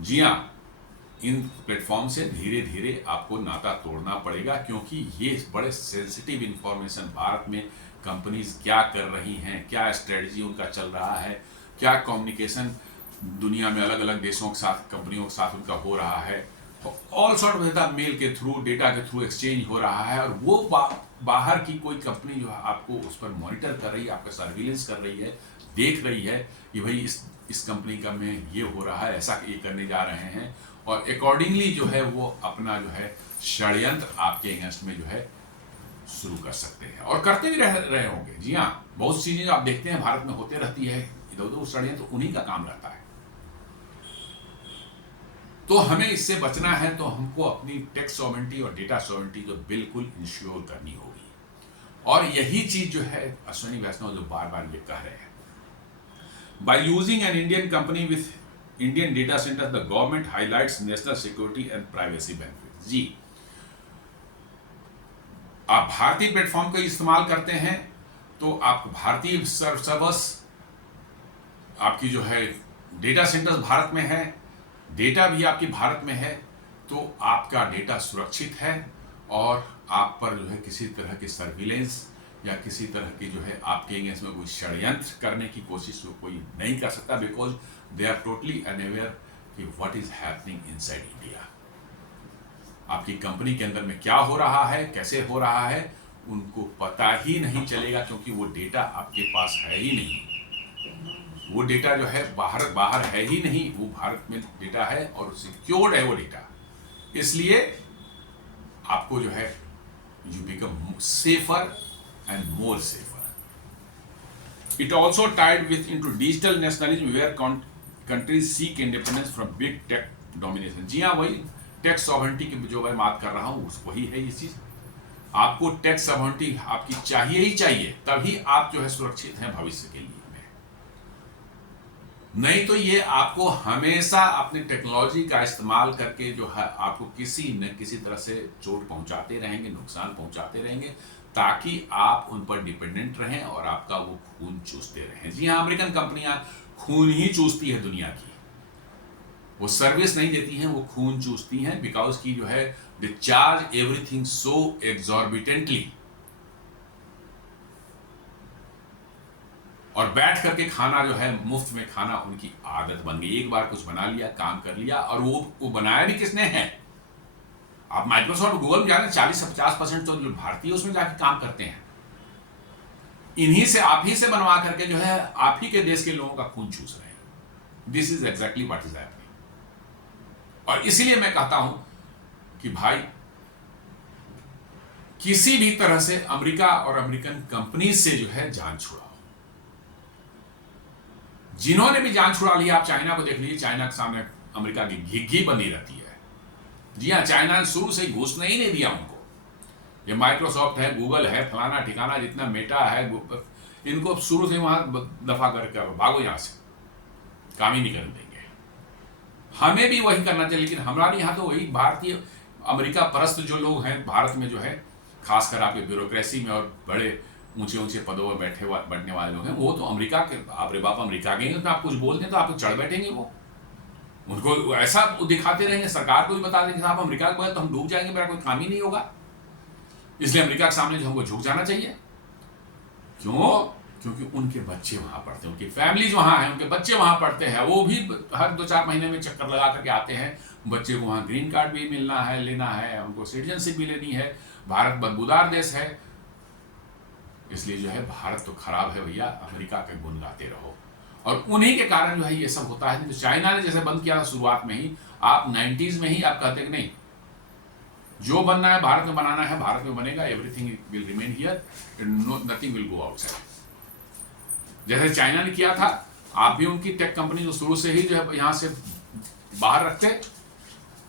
जी हां, इन प्लेटफॉर्म से धीरे धीरे आपको नाता तोड़ना पड़ेगा, क्योंकि ये बड़े सेंसिटिव इंफॉर्मेशन, भारत में कंपनीज क्या कर रही हैं, क्या स्ट्रेटजी उनका चल रहा है, क्या कम्युनिकेशन दुनिया में अलग अलग देशों के साथ, कंपनियों के साथ उनका हो रहा है, ऑल सॉर्ट ऑफ मेल के थ्रू, डेटा के थ्रू एक्सचेंज हो रहा है। और वो बाहर की कोई कंपनी जो है आपको उस पर मॉनिटर कर रही है, आपका सर्विलेंस कर रही है, देख रही है कि भाई इस कंपनी का में ये हो रहा है, ऐसा ये करने जा रहे हैं, और अकॉर्डिंगली जो है वो अपना जो है षड्यंत्र आपके अगेंस्ट में जो है शुरू कर सकते हैं, और करते भी रहे होंगे। जी हाँ, बहुत चीजें आप देखते हैं भारत में होते रहती है इधर उधर उछल तो उन्हीं का काम रहता है। तो हमें इससे बचना है तो हमको अपनी टैक्स सॉवरेनिटी और डेटा सॉवरेनिटी तो बिल्कुल इंश्योर करनी होगी। और यही चीज जो है अश्विनी वैष्णव जो बार बार ये कह रहे हैं, by using an Indian company with Indian data centre the government highlights national security and privacy benefit. जी, आप भारतीय प्लेटफॉर्म का इस्तेमाल करते हैं तो आप भारतीय सर्वर्स, आपकी जो है डेटा सेंटर्स भारत में है, डेटा भी आपकी भारत में है, तो आपका डेटा सुरक्षित है और आप पर जो है किसी तरह की सर्विलेंस या किसी तरह की जो है आपके अगेंस्ट में कोई षड्यंत्र करने की कोशिश कोई नहीं कर सकता, because they are totally unaware कि what is happening inside India. आपकी कंपनी के अंदर में क्या हो रहा है, कैसे हो रहा है, उनको पता ही नहीं चलेगा, क्योंकि वो डेटा आपके पास है ही नहीं। वो डेटा जो है बाहर है ही नहीं, वो भारत में डेटा है और सिक्योर्ड है वो डेटा। इसलिए आपको जो है you become safer and more safer. It also tied with into digital nationalism where countries seek independence from big tech domination. जी हाँ, वही टैक्स सॉवरेनिटी की जो मैं बात कर रहा हूं वही है ये चीज। आपको टैक्स सॉवरेनिटी आपकी चाहिए ही चाहिए, तभी आप जो है सुरक्षित हैं भविष्य के लिए। नहीं तो ये आपको हमेशा अपनी टेक्नोलॉजी का इस्तेमाल करके जो है आपको किसी न किसी तरह से चोट पहुंचाते रहेंगे, नुकसान पहुंचाते रहेंगे, ताकि आप उन पर डिपेंडेंट रहें और आपका वो खून चूसते रहें। जी हाँ, अमेरिकन कंपनियां खून ही चूसती है दुनिया की, वो सर्विस नहीं देती हैं, वो खून चूसती हैं, बिकॉज की जो है दे चार्ज एवरीथिंग सो एग्जॉर्बिटेंटली। और बैठ करके खाना जो है मुफ्त में खाना उनकी आदत बन गई। एक बार कुछ बना लिया, काम कर लिया, और वो बनाया भी किसने है? आप माइक्रोसॉफ्ट गूगल में जाने 40 से 50% तो भारतीय उसमें जाके काम करते हैं। इन्हीं से आप ही से बनवा करके जो है आप ही के देश के लोगों का खून चूस रहे हैं। This is exactly what is happening. और इसीलिए मैं कहता हूं कि भाई किसी भी तरह से अमेरिका और अमेरिकन कंपनी से जो है जान छुड़ाओ। जिन्होंने भी जान छुड़ा लिया, आप चाइना को देख लीजिए, चाइना के सामने अमेरिका की घिघी बनी रहती है। जी हाँ, चाइना ने शुरू से ही घुसने ही नहीं दिया उनको। ये माइक्रोसॉफ्ट है, गूगल है, फलाना ठिकाना जितना मेटा है, इनको शुरू से वहां दफा करके भागो यहां से, काम ही नहीं करने देंगे। हमें भी वही करना चाहिए, लेकिन हमारे यहाँ तो वही भारतीय अमेरिका परस्त जो लोग हैं भारत में जो है, खासकर आपके ब्यूरोक्रेसी में और बड़े ऊंचे ऊंचे पदों पर बैठने वाले लोग हैं, वो तो अमेरिका के आप रे बाप अमेरिका गए तो आप कुछ बोल दें तो आप चढ़ बैठेंगे। वो उनको ऐसा दिखाते रहेंगे, सरकार को भी बता देंगे साहब अमेरिका को तो हम डूब जाएंगे, मेरा कोई काम ही नहीं होगा। इसलिए अमेरिका के सामने जो हमको झुक जाना चाहिए। क्यों? क्योंकि उनके बच्चे वहां पढ़ते हैं, उनकी फैमिलीज वहां है, उनके बच्चे वहां पढ़ते हैं, वो भी हर 2-4 महीने में चक्कर लगा करके आते हैं। बच्चे को वहां ग्रीन कार्ड भी मिलना है, लेना है, उनको सिटीजनशिप भी लेनी है। भारत बदबूदार देश है, इसलिए जो है भारत तो खराब है भैया, अमेरिका के गुण गाते रहो। और उन्हीं के कारण जो है ये सब होता है। तो चाइना ने जैसे बंद किया था शुरुआत में ही, आप 90s में ही आप कहते कि नहीं, जो बनना है भारत में बनाना है, भारत में बनेगा, everything will remain here, nothing will go outside. जैसे चाइना ने किया था, आप भी उनकी टेक कंपनी जो शुरू से ही जो है यहाँ से बाहर रखते,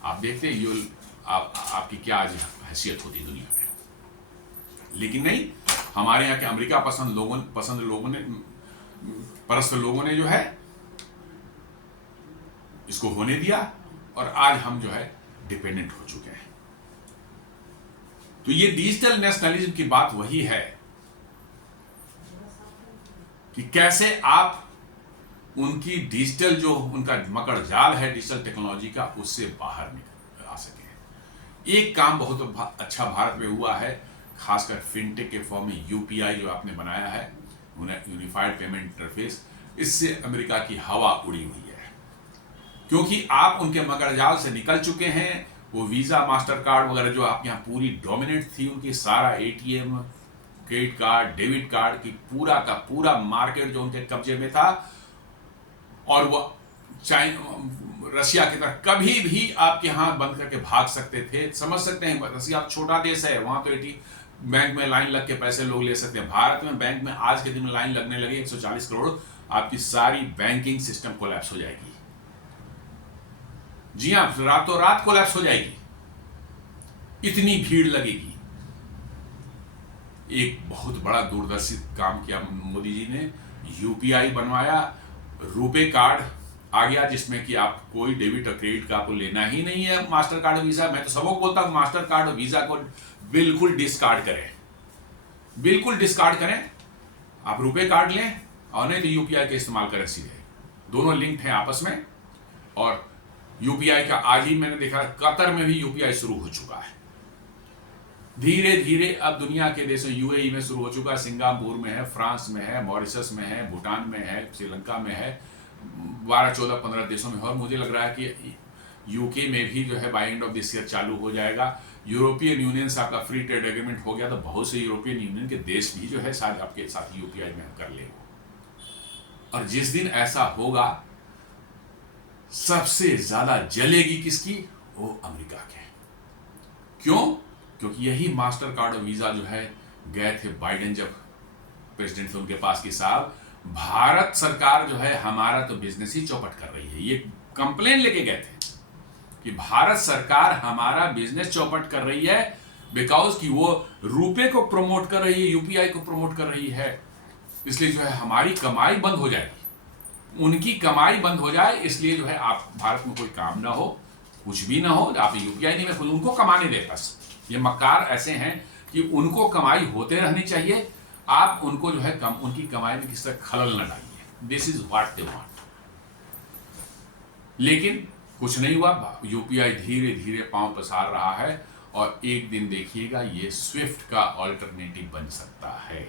आप देखते आपकी क्या आज हैसियत होती दुनिया में। लेकिन नहीं, हमारे यहाँ के अमेरिका पसंद लोगों ने परस्त लोगों ने जो है इसको होने दिया, और आज हम जो है डिपेंडेंट हो चुके हैं। तो ये डिजिटल नेशनलिज्म की बात वही है कि कैसे आप उनकी डिजिटल जो उनका मकड़ जाल है डिजिटल टेक्नोलॉजी का, उससे बाहर निकल आ सके। एक काम बहुत अच्छा भारत में हुआ है, खासकर फिनटेक के फॉर्म में यूपीआई जो आपने बनाया है, यूनिफाइड पेमेंट इंटरफेस, इससे अमेरिका की हवा उड़ी हुई है, क्योंकि आप उनके मगरजाल से निकल चुके हैं। वो वीजा, मास्टर कार्ड वगैरह जो आपके यहाँ पूरी डोमिनेट थी, उनकी सारा ATM, credit card, debit card की पूरा का पूरा मार्केट जो उनके कब्जे में था, और वो रशिया की तरह कभी भी आपके यहाँ बंद करके भाग सकते थे। समझ सकते हैं, रशिया छोटा देश है, वहां तो बैंक में लाइन लग के पैसे लोग ले सकते हैं। भारत में बैंक में आज के दिन में लाइन लगने लगी 140 करोड़ आपकी सारी बैंकिंग सिस्टम कोलैप्स हो जाएगी। जी हां, रातों रात कोलैप्स हो जाएगी, इतनी भीड़ लगेगी। एक बहुत बड़ा दूरदर्शी काम किया मोदी जी ने, यूपीआई बनवाया, रुपे कार्ड आ गया जिसमें कि आप कोई डेबिट और क्रेडिट का आपको लेना ही नहीं है। मास्टर कार्ड वीजा, मैं तो सबको बोलता हूं मास्टर कार्ड और वीजा को बिल्कुल डिस्कार्ड करें, बिल्कुल डिस्कार्ड करें। आप रुपे कार्ड लें और नहीं तो यूपीआई का इस्तेमाल करें सीधे, दोनों लिंक्ड हैं आपस में। और यूपीआई का आज ही मैंने देखा कतर में भी यूपीआई शुरू हो चुका है, धीरे धीरे अब दुनिया के देशों, यूएई में शुरू हो चुका है, सिंगापुर में है, फ्रांस में है, मॉरिशस में है, भूटान में है, श्रीलंका में है, 12, 14, 15 देशों में। और मुझे लग रहा है कि यूके में भी जो है by end of this year चालू हो जाएगा। यूरोपियन यूनियन से आपका फ्री ट्रेड एग्रीमेंट हो गया तो बहुत से यूरोपियन यूनियन के देश भी जो है शायद आपके साथ यूपीआई में कर ले। और जिस दिन ऐसा होगा सबसे ज्यादा जलेगी किसकी? वो अमेरिका के। क्यों? क्योंकि यही मास्टर कार्ड और वीजा जो है, गए थे बाइडेन जब प्रेसिडेंट थे उनके पास कि साहब भारत सरकार जो है हमारा तो बिजनेस ही चौपट कर रही है। ये कंप्लेन लेके गए थे कि भारत सरकार हमारा बिजनेस चौपट कर रही है, बिकॉज कि वो रुपए को प्रमोट कर रही है, यूपीआई को प्रमोट कर रही है, इसलिए जो है हमारी कमाई बंद हो जाएगी, उनकी कमाई बंद हो जाए, इसलिए जो है आप भारत में कोई काम ना हो, कुछ भी ना हो, आप यूपीआई नहीं में खुद उनको कमाने दे। बस ये मक्कार ऐसे हैं कि उनको कमाई होते रहनी चाहिए, आप उनको जो है उनकी कमाई में किसी तरह खलल न डालिए। This is what they want. लेकिन कुछ नहीं हुआ, यूपीआई धीरे धीरे पांव पसार रहा है और एक दिन देखिएगा ये स्विफ्ट का ऑल्टरनेटिव बन सकता है।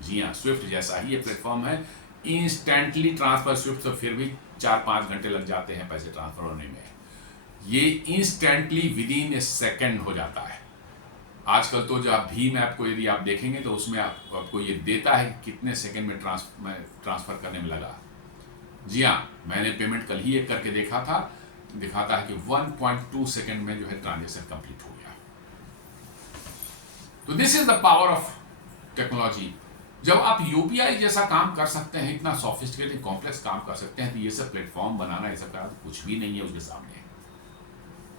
जी हाँ, स्विफ्ट जैसा ही ये प्लेटफॉर्म है, इंस्टेंटली ट्रांसफर। स्विफ्ट तो फिर भी 4-5 घंटे लग जाते हैं पैसे ट्रांसफर होने में, ये instantly with in A second हो जाता है। आजकल तो जब भीम ऐप को यदि आप देखेंगे तो उसमें आपको ये देता है कि कितने सेकंड में ट्रांसफर करने में लगा। जी हाँ, मैंने पेमेंट कल ही एक करके देखा था, दिखाता है कि 1.2 सेकंड में जो है ट्रांजेक्शन कंप्लीट हो गया। तो this is the power of technology. जब आप यूपीआई जैसा काम कर सकते हैं, इतना सोफिस्टिकेटेड कॉम्प्लेक्स काम कर सकते हैं, तो ये सब प्लेटफॉर्म बनाना, ये सब करना कुछ भी नहीं है उसके सामने।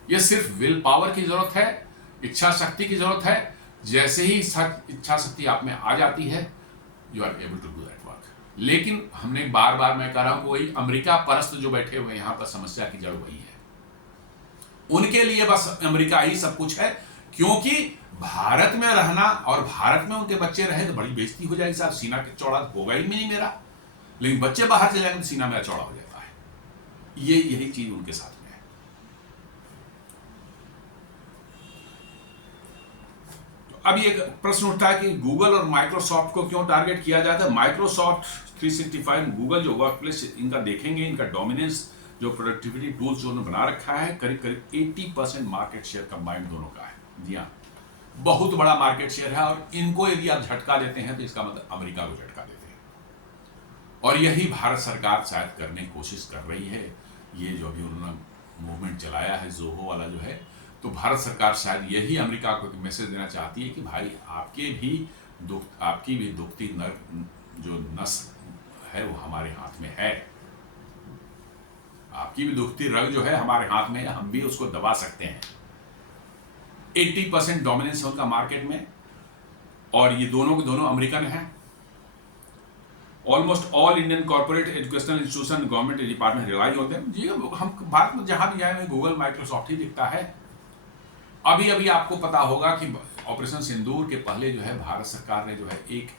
ये सिर्फ विल पावर की जरूरत है, इच्छा शक्ति की जरूरत है। जैसे ही इच्छा शक्ति आप में आ जाती है, you are able to do that work. लेकिन हमने बार बार मैं कह रहा हूं, वही अमेरिका परस्त जो बैठे हुए यहां पर, समस्या की जड़ वही है। उनके लिए बस अमेरिका ही सब कुछ है, क्योंकि भारत में रहना और भारत में उनके बच्चे रहे तो बड़ी बेइज्जती हो जाएगी। साहब सीना के चौड़ा होगा ही नहीं मेरा, लेकिन बच्चे बाहर चले जाएंगे तो सीना मेरा चौड़ा हो जाता है। यही चीज उनके साथ में है। अब ये प्रश्न उठता है कि गूगल और माइक्रोसॉफ्ट को क्यों टारगेट किया जाता है। माइक्रोसॉफ्ट 365, गूगल जो वर्क प्लेस, इनका देखेंगे, इनका डोमिनेंस जो प्रोडक्टिविटी टूल्स जो उन्होंने बना रखा है, करीब करीब 80% मार्केट शेयर कंबाइंड दोनों का है। जी हाँ, बहुत बड़ा मार्केट शेयर है। और इनको यदि आप झटका देते हैं तो इसका मतलब अमेरिका को झटका देते हैं, और यही भारत सरकार शायद करने की कोशिश कर रही है। ये जो अभी उन्होंने मूवमेंट चलाया है जोहो वाला जो है, तो भारत सरकार शायद यही अमेरिका को मैसेज देना चाहती है कि भाई आपकी भी दुखती जो नस है वो हमारे हाथ में है, आपकी भी दुखती रग जो है हमारे हाथ में है, हम भी उसको दबा सकते हैं। 80% डोमिनेंस है उनका मार्केट में, और ये दोनों के दोनों अमेरिकन हैं। Almost all Indian corporate, educational institution, government department rely होते हैं। जी, हम भारत में जहां भी जाए गूगल, माइक्रोसॉफ्ट ही दिखता है। अभी आपको पता होगा कि ऑपरेशन सिंदूर के पहले जो है भारत सरकार ने जो है एक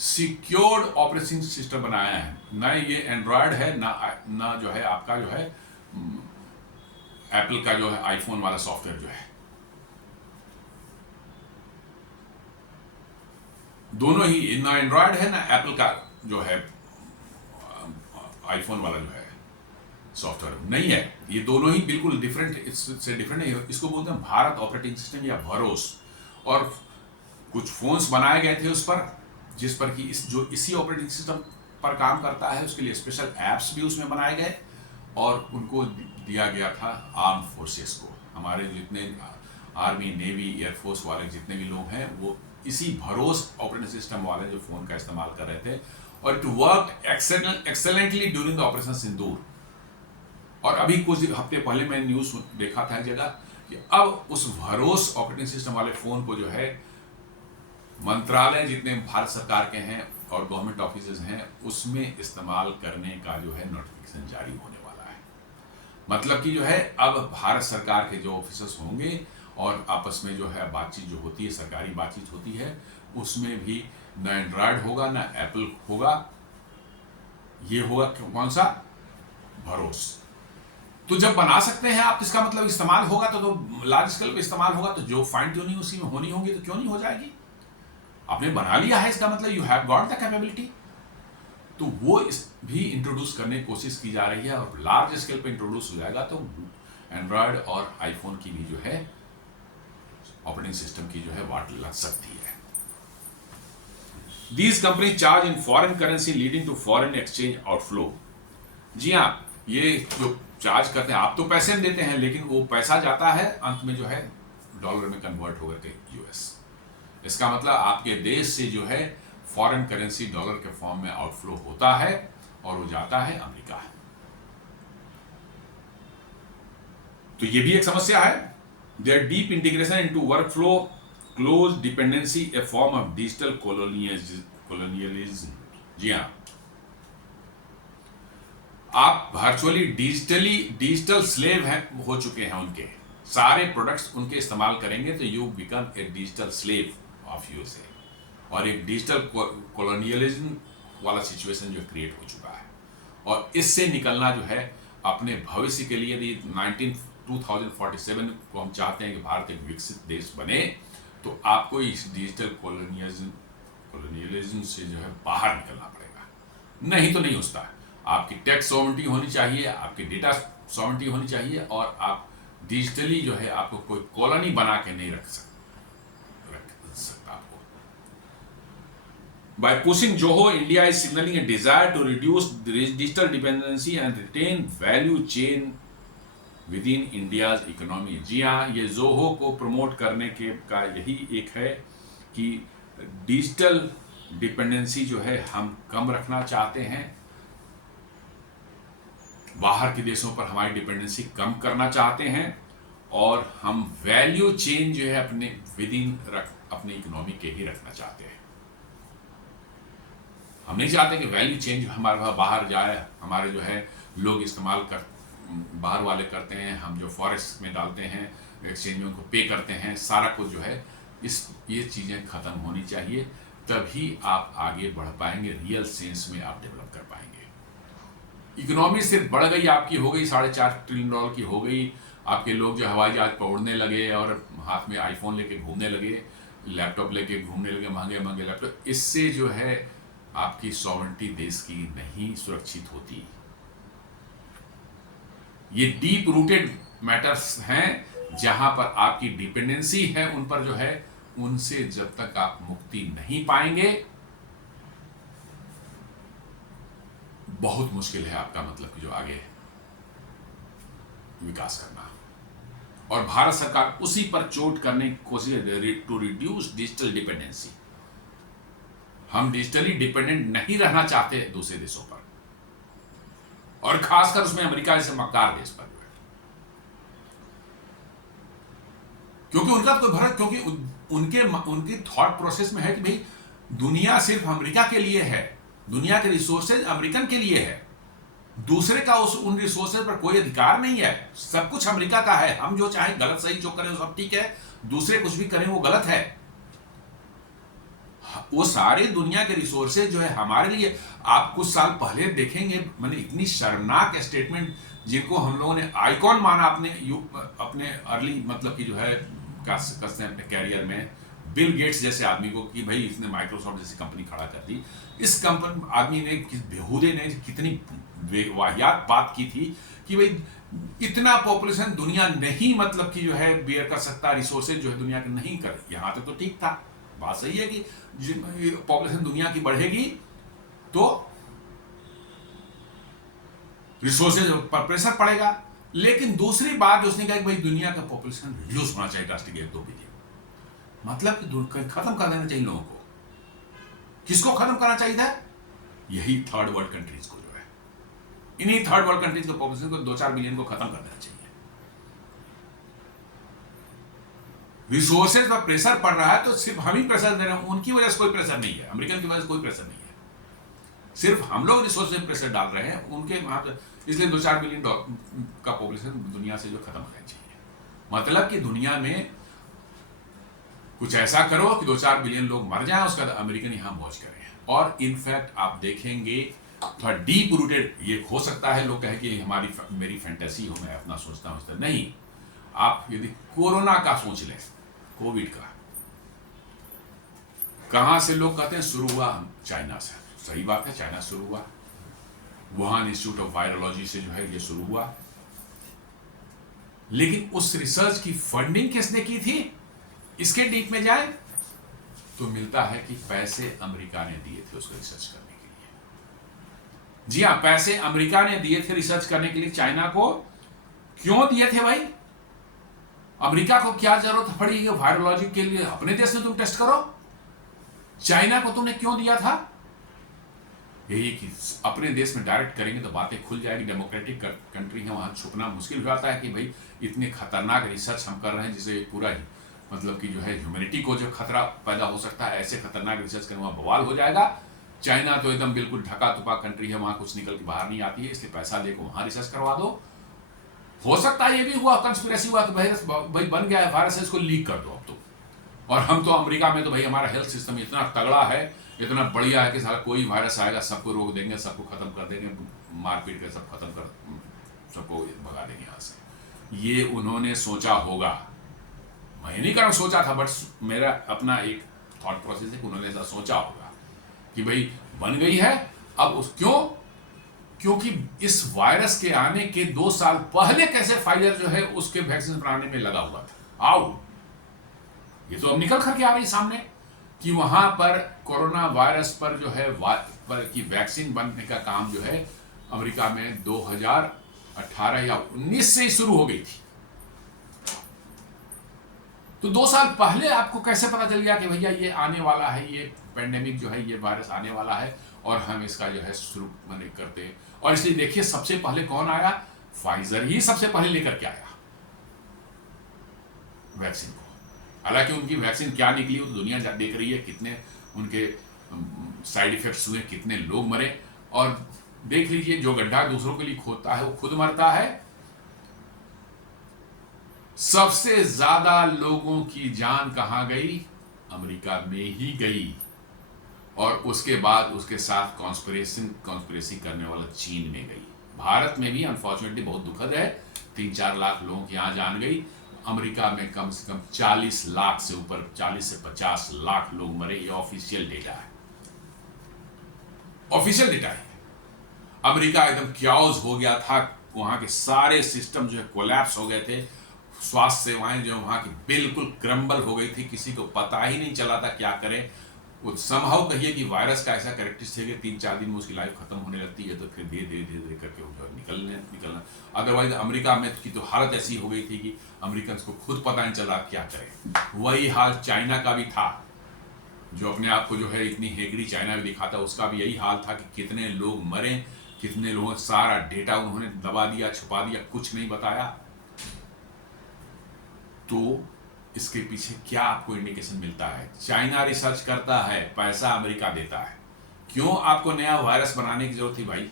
सिक्योर्ड ऑपरेटिंग सिस्टम बनाया है। न ये एंड्रॉयड है, ना जो है आपका जो है एप्पल का जो है आईफोन वाला सॉफ्टवेयर जो है, दोनों ही, ना एंड्रॉयड है ना एप्पल का जो है आईफोन वाला जो है सॉफ्टवेयर नहीं है। ये दोनों ही बिल्कुल डिफरेंट, इससे डिफरेंट है। इसको बोलते हैं भारत ऑपरेटिंग सिस्टम या भरोस। और कुछ फोन्स बनाए गए थे उस पर, जिस पर कि इसी ऑपरेटिंग सिस्टम पर काम करता है, उसके लिए स्पेशल एप्स भी उसमें बनाए गए, और उनको दिया गया था आर्म फोर्सेस को। हमारे जितने आर्मी, नेवी, एयरफोर्स वाले जितने भी लोग हैं, वो इसी भरोस ऑपरेटिंग सिस्टम वाले जो फ़ोन का इस्तेमाल कर रहे थे, और it work excellently during the operation Sindoor. और अभी कुछ हफ्ते पहले मैंने न्यूज़ देखा था एक जगह कि अब उस भरोस ऑपरेटिंग सिस्टम वाले फ़ोन को जो है मंत्रालय जितने भारत सरकार के हैं और गवर्नमेंट ऑफिसेज हैं उसमें इस्तेमाल करने का जो है नोटिफिकेशन जारी होने वाला है। मतलब कि जो है अब भारत सरकार के जो ऑफिसर्स होंगे और आपस में जो है बातचीत जो होती है, सरकारी बातचीत होती है, उसमें भी ना एंड्रॉयड होगा ना एप्पल होगा, ये होगा कौन सा, भरोस। तो जब बना सकते हैं आप, इसका मतलब इस्तेमाल होगा तो लार्ज स्केल पे इस्तेमाल होगा, तो जो फाइन ट्यूनिंग उसी में होनी होगी तो क्यों नहीं हो जाएगी। आपने बना लिया है, इसका मतलब you have got the capability. तो वो भी इंट्रोड्यूस करने की कोशिश की जा रही है, और लार्ज स्केल पे इंट्रोड्यूस हो जाएगा तो एंड्रॉयड और आईफोन की भी जो है ऑपरेटिंग सिस्टम की जो है वाट लग सकती है। These companies charge in foreign currency leading to foreign exchange outflow। जी हाँ, ये जो चार्ज करते हैं, आप तो पैसे में देते हैं लेकिन वो पैसा जाता है अंत में जो है डॉलर में कन्वर्ट होकर के यूएस। इसका मतलब आपके देश से जो है फॉरेन करेंसी डॉलर के फॉर्म में आउटफ्लो होता है और वो जाता है अमेरिका। तो ये भी एक समस्या है। Their deep integration into workflow, close dependency, a form of digital colonialism. जी हाँ, आप वर्चुअली डिजिटल स्लेव हैं, हो चुके हैं, उनके सारे प्रोडक्ट्स उनके इस्तेमाल करेंगे तो you become a digital slave of USA, और एक डिजिटल कोलोनियलिज्म वाला सिचुएशन जो क्रिएट हो चुका है। और इससे निकलना जो है अपने भविष्य के लिए, यदि 2047 को हम चाहते हैं कि भारत एक विकसित देश बने, तो आपको इस डिजिटल कोलोनियलिज्म से जो है बाहर निकलना पड़ेगा, नहीं तो नहीं होता है। आपकी टैक्स सॉवरेनिटी होनी चाहिए, आपकी डेटा सॉवरेनिटी होनी चाहिए, और आप डिजिटली जो है आपको कोई कॉलोनी बना के नहीं रख सकता आपको। By pushing Zoho, India is signaling a desire to reduce digital dependency and retain value chain within India's economy। जी हाँ, ये जोहो को प्रमोट करने के का यही एक है कि डिजिटल डिपेंडेंसी जो है हम कम रखना चाहते हैं, बाहर के देशों पर हमारी डिपेंडेंसी कम करना चाहते हैं, और हम वैल्यू चेन जो है अपने विद इन अपनी इकोनॉमी के ही रखना चाहते हैं। हम नहीं चाहते कि वैल्यू चेंज हमारे बाहर जाए, हमारे जो है लोग इस्तेमाल कर बाहर वाले करते हैं, हम जो फॉरेस्ट में डालते हैं, एक्सचेंज में उनको पे करते हैं, सारा कुछ जो है ये चीज़ें ख़त्म होनी चाहिए, तभी आप आगे बढ़ पाएंगे, रियल सेंस में आप डेवलप कर पाएंगे। इकोनॉमी सिर्फ बढ़ गई, आपकी हो गई $4.5 ट्रिलियन की हो गई, आपके लोग जो हवाई जहाज पर उड़ने लगे और हाथ में आईफोन लेके घूमने लगे, लैपटॉप लेके घूमने लगे, महंगे महंगे लैपटॉप, इससे जो है आपकी सॉवरेनिटी देश की नहीं सुरक्षित होती। ये डीप रूटेड मैटर्स हैं जहां पर आपकी डिपेंडेंसी है उन पर जो है, उनसे जब तक आप मुक्ति नहीं पाएंगे, बहुत मुश्किल है आपका मतलब कि जो आगे विकास करना। और भारत सरकार उसी पर चोट करने की कोशिश, टू रिड्यूस डिजिटल डिपेंडेंसी। हम डिजिटली डिपेंडेंट नहीं रहना चाहते दूसरे देशों पर, और खासकर उसमें अमेरिका जैसे मक्कार देश पर जो है, क्योंकि उनका तो भारत, क्योंकि उनके थॉट प्रोसेस में है कि भाई दुनिया सिर्फ अमेरिका के लिए है, दुनिया के रिसोर्सेज अमेरिकन के लिए है, दूसरे का उन रिसोर्सेज पर कोई अधिकार नहीं है, सब कुछ अमेरिका का है, हम जो चाहें गलत सही जो करें वो सब ठीक है, दूसरे कुछ भी करें वो गलत है। वो सारे दुनिया के रिसोर्सेज जो है हमारे लिए। आप कुछ साल पहले देखेंगे, मैंने इतनी शर्मनाक स्टेटमेंट जिनको हम लोगों ने आइकॉन माना अपने अर्ली मतलब कि जो है कसते हैं अपने कैरियर में, बिल गेट्स जैसे आदमी को, कि भाई इसने माइक्रोसॉफ्ट जैसी कंपनी खड़ा कर दी। इस कंपनी आदमी ने, बेहूदे ने कितनी वाहियात बात की थी कि भाई इतना पॉपुलेशन दुनिया नहीं मतलब कि जो है बेयर कर सकता, रिसोर्सेज जो है दुनिया के नहीं कर। यहाँ तक तो ठीक था, बात सही है कि पॉपुलेशन दुनिया की बढ़ेगी तो रिसोर्सेज पर प्रेशर पड़ेगा, लेकिन दूसरी बात जो उसने कहा कि भाई दुनिया का पॉपुलेशन रिड्यूस होना चाहिए ड्रास्टिकली 2 बिलियन। मतलब कि खत्म कर देना चाहिए लोगों को। किसको खत्म करना चाहिए था? यही थर्ड वर्ल्ड कंट्रीज को, जो है इन्हीं थर्ड वर्ल्ड कंट्रीज के पॉपुलेशन को 2-4 बिलियन को खत्म कर देना चाहिए। रिसोर्सेज पर प्रेशर पड़ रहा है तो सिर्फ हम ही प्रेशर दे रहे हैं, उनकी वजह से कोई प्रेशर नहीं है, अमेरिकन की वजह से कोई प्रेशर नहीं है, सिर्फ हम लोग रिसोर्सेज प्रेशर डाल रहे हैं उनके वहां पर। इसलिए 2-4 बिलियन का पॉपुलेशन दुनिया से जो खत्म होना चाहिए। मतलब कि दुनिया में कुछ ऐसा करो कि 2-4 बिलियन लोग मर जाएं, उसका अमेरिकन यहां मौज करें। और इनफैक्ट आप देखेंगे थोड़ा डीप रूटेड ये हो सकता है, लोग कहें कि मेरी फैंटेसी हो, मैं अपना सोचता हूं, नहीं। आप यदि कोरोना का सोच लें, कोविड का, कहां से लोग कहते हैं शुरू हुआ? चाइना से। सही बात है, चाइना शुरू हुआ, वुहान इंस्टीट्यूट ऑफ वायरोलॉजी से जो है ये शुरू हुआ। लेकिन उस रिसर्च की फंडिंग किसने की थी? इसके डीप में जाए तो मिलता है कि पैसे अमेरिका ने दिए थे उसको रिसर्च करने के लिए। जी हां, पैसे अमेरिका ने दिए थे रिसर्च करने के लिए। चाइना को क्यों दिए थे भाई? अमेरिका को क्या जरूरत पड़ी है वायरोलॉजी के लिए? अपने देश में तुम टेस्ट करो। चाइना को तुमने क्यों दिया था? यही कि अपने देश में डायरेक्ट करेंगे तो बातें खुल जाएगी। डेमोक्रेटिक कंट्री है, वहां छुपना मुश्किल हो जाता है कि भाई इतने खतरनाक रिसर्च हम कर रहे हैं जिसे पूरा ही मतलब कि जो है ह्यूमैनिटी को जो खतरा पैदा हो सकता है, ऐसे खतरनाक रिसर्च करने वहां बवाल हो जाएगा। चाइना तो एकदम बिल्कुल ढका तुपा कंट्री है, वहां कुछ निकल के बाहर नहीं आती है, इसलिए पैसा देकर वहां रिसर्च करवा दो। हो सकता है ये भी हुआ, कंस्पिरेसी हुआ कि भाई बन गया है वायरस, इसको लीक कर दो अब तो। और हम तो अमेरिका में तो भाई हमारा हेल्थ सिस्टम इतना तगड़ा है, इतना बढ़िया है कि सारा कोई वायरस आएगा सबको रोक देंगे, सबको खत्म कर देंगे, मारपीट के सब खत्म कर, सबको भगा देंगे यहाँ से। ये उन्होंने सोचा होगा, मैं नहीं कर सोचा था, बट मेरा अपना एक थॉट प्रोसेस है कि उन्होंने ऐसा सोचा होगा कि भाई बन गई है अब क्यों? क्योंकि इस वायरस के आने के 2 साल पहले कैसे फाइजर जो है उसके वैक्सीन बनाने में लगा हुआ था। आओ, ये तो अब निकल करके आ रही सामने कि वहां पर कोरोना वायरस पर जो है की वैक्सीन बनने का काम जो है अमेरिका में 2018 या 19 से ही शुरू हो गई थी। तो 2 साल पहले आपको कैसे पता चल गया कि भैया ये आने वाला है, ये पेंडेमिक जो है, ये वायरस आने वाला है और हम इसका जो है शुरू बने करते हैं। और इसलिए देखिए सबसे पहले कौन आया? फाइजर ही सबसे पहले लेकर के आया वैक्सीन को। हालांकि उनकी वैक्सीन क्या निकली वो तो दुनिया देख रही है, कितने उनके साइड इफेक्ट्स हुए, कितने लोग मरे। और देख लीजिए जो गड्ढा दूसरों के लिए खोदता है वो खुद मरता है। सबसे ज्यादा लोगों की जान कहां गई? अमेरिका में ही गई। और उसके बाद उसके साथ कॉन्स्पिरेसी करने वाला चीन में गई। भारत में भी अनफॉर्चुनेटली बहुत दुखद है, 3-4 लाख लोगों की यहां जान गई। अमेरिका में कम से कम 40 लाख से ऊपर, 40 से 50 लाख लोग मरे। ये ऑफिशियल डेटा है, ऑफिशियल डेटा है। अमेरिका एकदम क्याओस हो गया था, वहां के सारे सिस्टम जो है कोलैप्स हो गए थे। स्वास्थ्य सेवाएं जो वहां की बिल्कुल क्रम्बल हो गई थी, किसी को पता ही नहीं चला था क्या करें। वो संभव कहिए कि वायरस का ऐसा कैरेक्टरिस्टिक है कि 3-4 दिन में उसकी लाइफ खत्म होने लगती है, तो फिर धीरे धीरे करके वो निकलना। अदरवाइज अमेरिका में की तो हालत ऐसी हो गई थी कि अमेरिकन को खुद पता नहीं चला क्या करें। वही हाल चाइना का भी था, जो अपने आप को जो है इतनी हेगड़ी चाइना में दिखाता, उसका भी यही हाल था कि कितने लोग मरे, कितने लोगों सारा डेटा उन्होंने दबा दिया, छुपा दिया, कुछ नहीं बताया। तो इसके पीछे क्या आपको इंडिकेशन मिलता है? चाइना रिसर्च करता है, पैसा अमेरिका देता है। क्यों आपको नया वायरस बनाने की जरूरत थी भाई?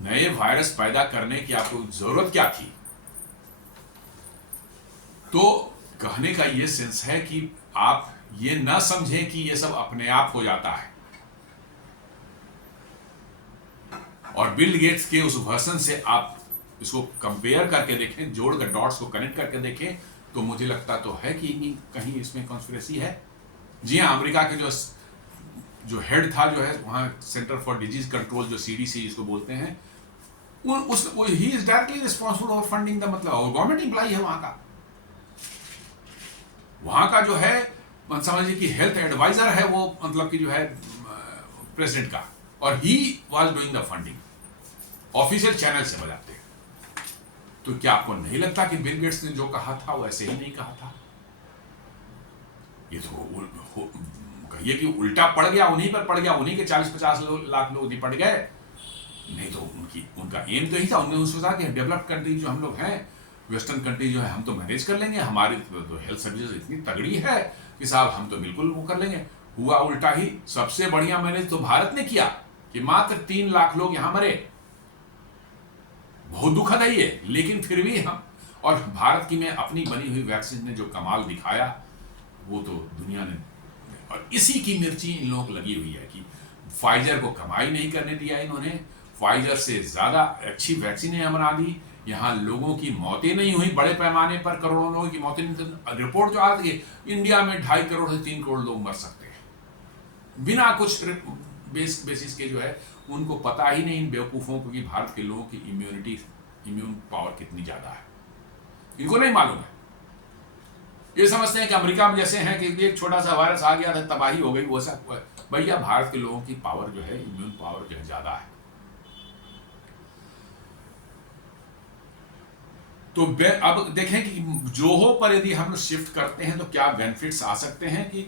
नए वायरस पैदा करने की आपको जरूरत क्या थी? तो कहने का यह सेंस है कि आप ये ना समझें कि ये सब अपने आप हो जाता है। और बिल गेट्स के उस वर्जन से आप इसको कंपेयर करके देखें, जोड़कर डॉट्स को कनेक्ट करके देखें, तो मुझे लगता तो है कि कहीं इसमें कॉन्स्पिरेसी है। जी हाँ, अमेरिका के जो हेड था जो है वहां सेंटर फॉर डिजीज कंट्रोल, जो CDC इसको बोलते हैं, he is directly responsible for funding the, मतलब गवर्नमेंट एम्प्लॉय है वहां का जो है समझिए कि हेल्थ एडवाइजर है वो, मतलब कि जो है प्रेसिडेंट का, और he was doing the funding official channel से बजाते हैं। तो क्या आपको नहीं लगता कि बिल गेट्स ने जो कहा था वो ऐसे ही नहीं कहा था? ये तो कहिए कि उल्टा पड़ गया, उन्हीं पर पड़ गया, उन्हीं के 40-50 लाख लोग निपट गए। नहीं तो उनका एम तो यही था, उन्होंने सोचा कि डेवलप्ड कंट्री जो हम लोग हैं, वेस्टर्न कंट्री जो है, हम तो मैनेज कर लेंगे, हमारी तो हेल्थ सर्विसेज इतनी तगड़ी है कि साहब हम तो बिल्कुल वो कर लेंगे। हुआ उल्टा ही। सबसे बढ़िया मैनेज तो भारत ने किया कि मात्र 3 लाख लोग यहां मरे। बहुत दुखद है ये, लेकिन फिर भी हम, और भारत की में अपनी बनी हुई वैक्सीन ने जो कमाल दिखाया वो तो दुनिया ने, और इसी की मिर्ची इन लोगों को लगी हुई है कि फाइजर को कमाई नहीं करने दिया इन्होंने, फाइजर से ज्यादा अच्छी वैक्सीनें बना दी, यहाँ लोगों की मौतें नहीं हुई बड़े पैमाने पर, करोड़ों लोगों की मौतें नहीं। तो रिपोर्ट जो आती है, इंडिया में 2.5 करोड़ से 3 करोड़ लोग मर सकते हैं बिना कुछ बेसिस के, जो है उनको पता ही नहीं इन बेवकूफों को कि भारत के लोगों की इम्यून पावर कितनी ज्यादा है, इनको नहीं मालूम है। ये समझते हैं कि अमेरिका में जैसे हैं कि एक छोटा सा वायरस आ गया था, तबाही हो गई, वो सब। भैया भारत के लोगों की पावर जो है, इम्यून पावर जो है ज्यादा है। तो अब देखें कि जोहो पर यदि हम लोग शिफ्ट करते हैं तो क्या बेनिफिट्स आ सकते हैं कि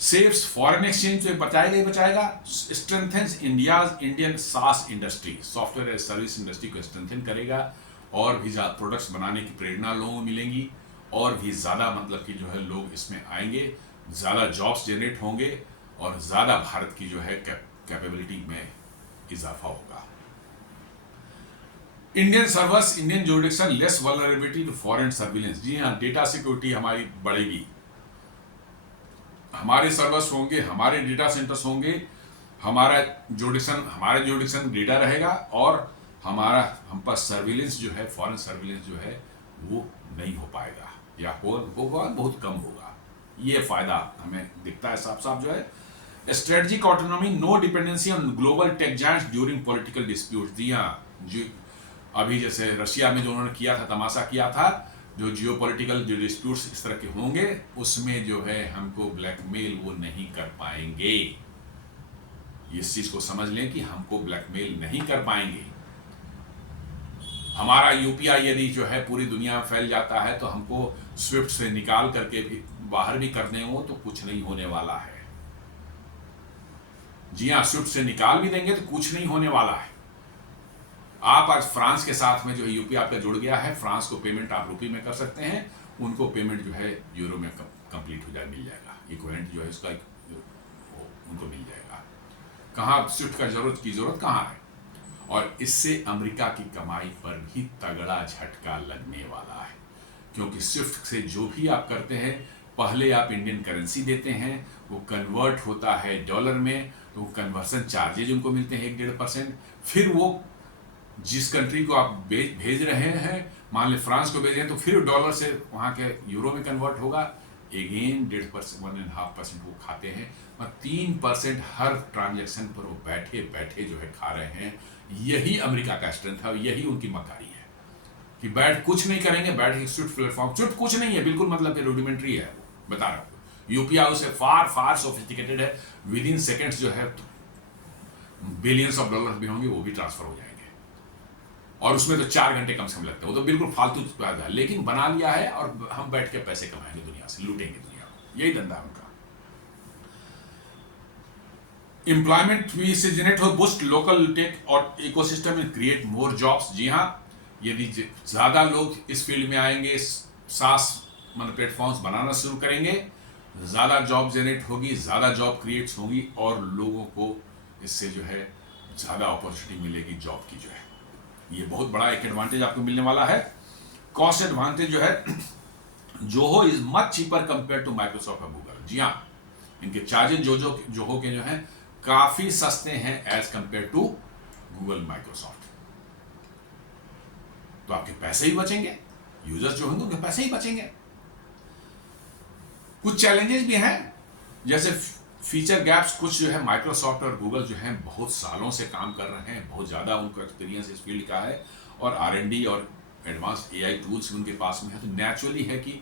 सेव्स फॉरेन एक्सचेंज जो बचाएगा ही बचाएगा, strengthens Indian SaaS industry, software as service industry को स्ट्रेंथन करेगा, और भी ज्यादा प्रोडक्ट्स बनाने की प्रेरणा लोगों को मिलेंगी, और भी ज़्यादा मतलब कि जो है लोग इसमें आएंगे, ज़्यादा जॉब्स जनरेट होंगे, और ज़्यादा भारत की जो है कैपेबिलिटी में इजाफा होगा। Indian servers, Indian jurisdiction, less vulnerability to foreign surveillance. जी हाँ, डेटा सिक्योरिटी हमारी बढ़ेगी, हमारे सर्वर्स होंगे, हमारे डेटा सेंटर्स होंगे, हमारा जुरिडिक्शन डेटा रहेगा, और हम पर सर्विलेंस जो है, फॉरेन सर्विलेंस जो है वो नहीं हो पाएगा, या होगा बहुत कम होगा। ये फायदा हमें दिखता है साफ साफ जो है। Strategic autonomy, no dependency on global tech giants during political dispute. जी हाँ, अभी जैसे रशिया में जो उन्होंने किया था, तमाशा किया था, जो जियोपॉलिटिकल जो डिस्प्यूट्स इस तरह के होंगे, उसमें जो है हमको ब्लैकमेल वो नहीं कर पाएंगे। इस चीज को समझ लें कि हमको ब्लैकमेल नहीं कर पाएंगे। हमारा यूपीआई यदि जो है पूरी दुनिया में फैल जाता है, तो हमको स्विफ्ट से निकाल करके भी बाहर भी करने हो तो कुछ नहीं होने वाला है। जी हाँ, स्विफ्ट से निकाल भी देंगे तो कुछ नहीं होने वाला है। आप आज फ्रांस के साथ में जो है यूपी आपका जुड़ गया है, फ्रांस को पेमेंट आप रुपये में कर सकते हैं, उनको पेमेंट जो है यूरो में कंप्लीट हो जाए, मिल जाएगा, इक्विवेलेंट जो है इसका उनको मिल जाएगा। कहाँ स्विफ्ट का जरूरत कहाँ है? और इससे अमेरिका की कमाई पर भी तगड़ा झटका लगने वाला है, क्योंकि स्विफ्ट से जो भी आप करते हैं, पहले आप इंडियन करेंसी देते हैं, वो कन्वर्ट होता है डॉलर में, तो कन्वर्सन चार्जेज उनको मिलते हैं 1-1.5%। फिर वो जिस कंट्री को आप भेज रहे हैं, मान लें फ्रांस को भेजें, तो फिर डॉलर से वहाँ के यूरो में कन्वर्ट होगा, अगेन 1.5% वो खाते हैं, और 3% हर ट्रांजेक्शन पर वो बैठे बैठे जो है खा रहे हैं। यही अमेरिका का स्ट्रेंथ है, यही उनकी मकारी है कि बैठ कुछ नहीं करेंगे, बैठ के स्विफ्ट प्लेटफॉर्म, स्विफ्ट कुछ नहीं है, बिल्कुल मतलब कि रूडिमेंट्री है, बता रहा हूँ। यूपीआई से फार सोफिस्टिकेटेड है, विद इन सेकेंड्स जो है बिलियंस ऑफ डॉलर भी होंगे, वो भी ट्रांसफर हो जाएंगे, और उसमें तो 4 घंटे कम से कम लगते हैं, वो तो बिल्कुल फालतू है, लेकिन बना लिया है, और हम बैठ के पैसे कमाएंगे, दुनिया से लूटेंगे दुनिया को, यही धंधा है उनका। एम्प्लॉयमेंट भी से जनरेट हो, बूस्ट लोकल टेक और ecosystem and create more jobs. जी हाँ, यदि ज्यादा लोग इस फील्ड में आएंगे, सास मतलब प्लेटफॉर्म्स बनाना शुरू करेंगे, ज्यादा जॉब जनरेट होगी, ज्यादा जॉब क्रिएट्स होगी, और लोगों को इससे जो है ज्यादा अपॉर्चुनिटी मिलेगी जॉब की जो है। ये बहुत बड़ा एक एडवांटेज आपको मिलने वाला है। कॉस्ट एडवांटेज जो है, Zoho is much cheaper compare to Microsoft और गूगल। जी हाँ, इनके चार्जेस जोहो के जो है काफी सस्ते हैं as compare to Google Microsoft. तो आपके पैसे ही बचेंगे, यूजर्स जो होंगे उनके पैसे ही बचेंगे। कुछ चैलेंजेस भी हैं, जैसे फीचर गैप्स, कुछ जो है माइक्रोसॉफ्ट और गूगल जो है बहुत सालों से काम कर रहे हैं, बहुत ज़्यादा उनको एक्सपीरियंस इस फील्ड का है, और R&D और एडवांस AI टूल्स उनके पास में है, तो नेचुरली है कि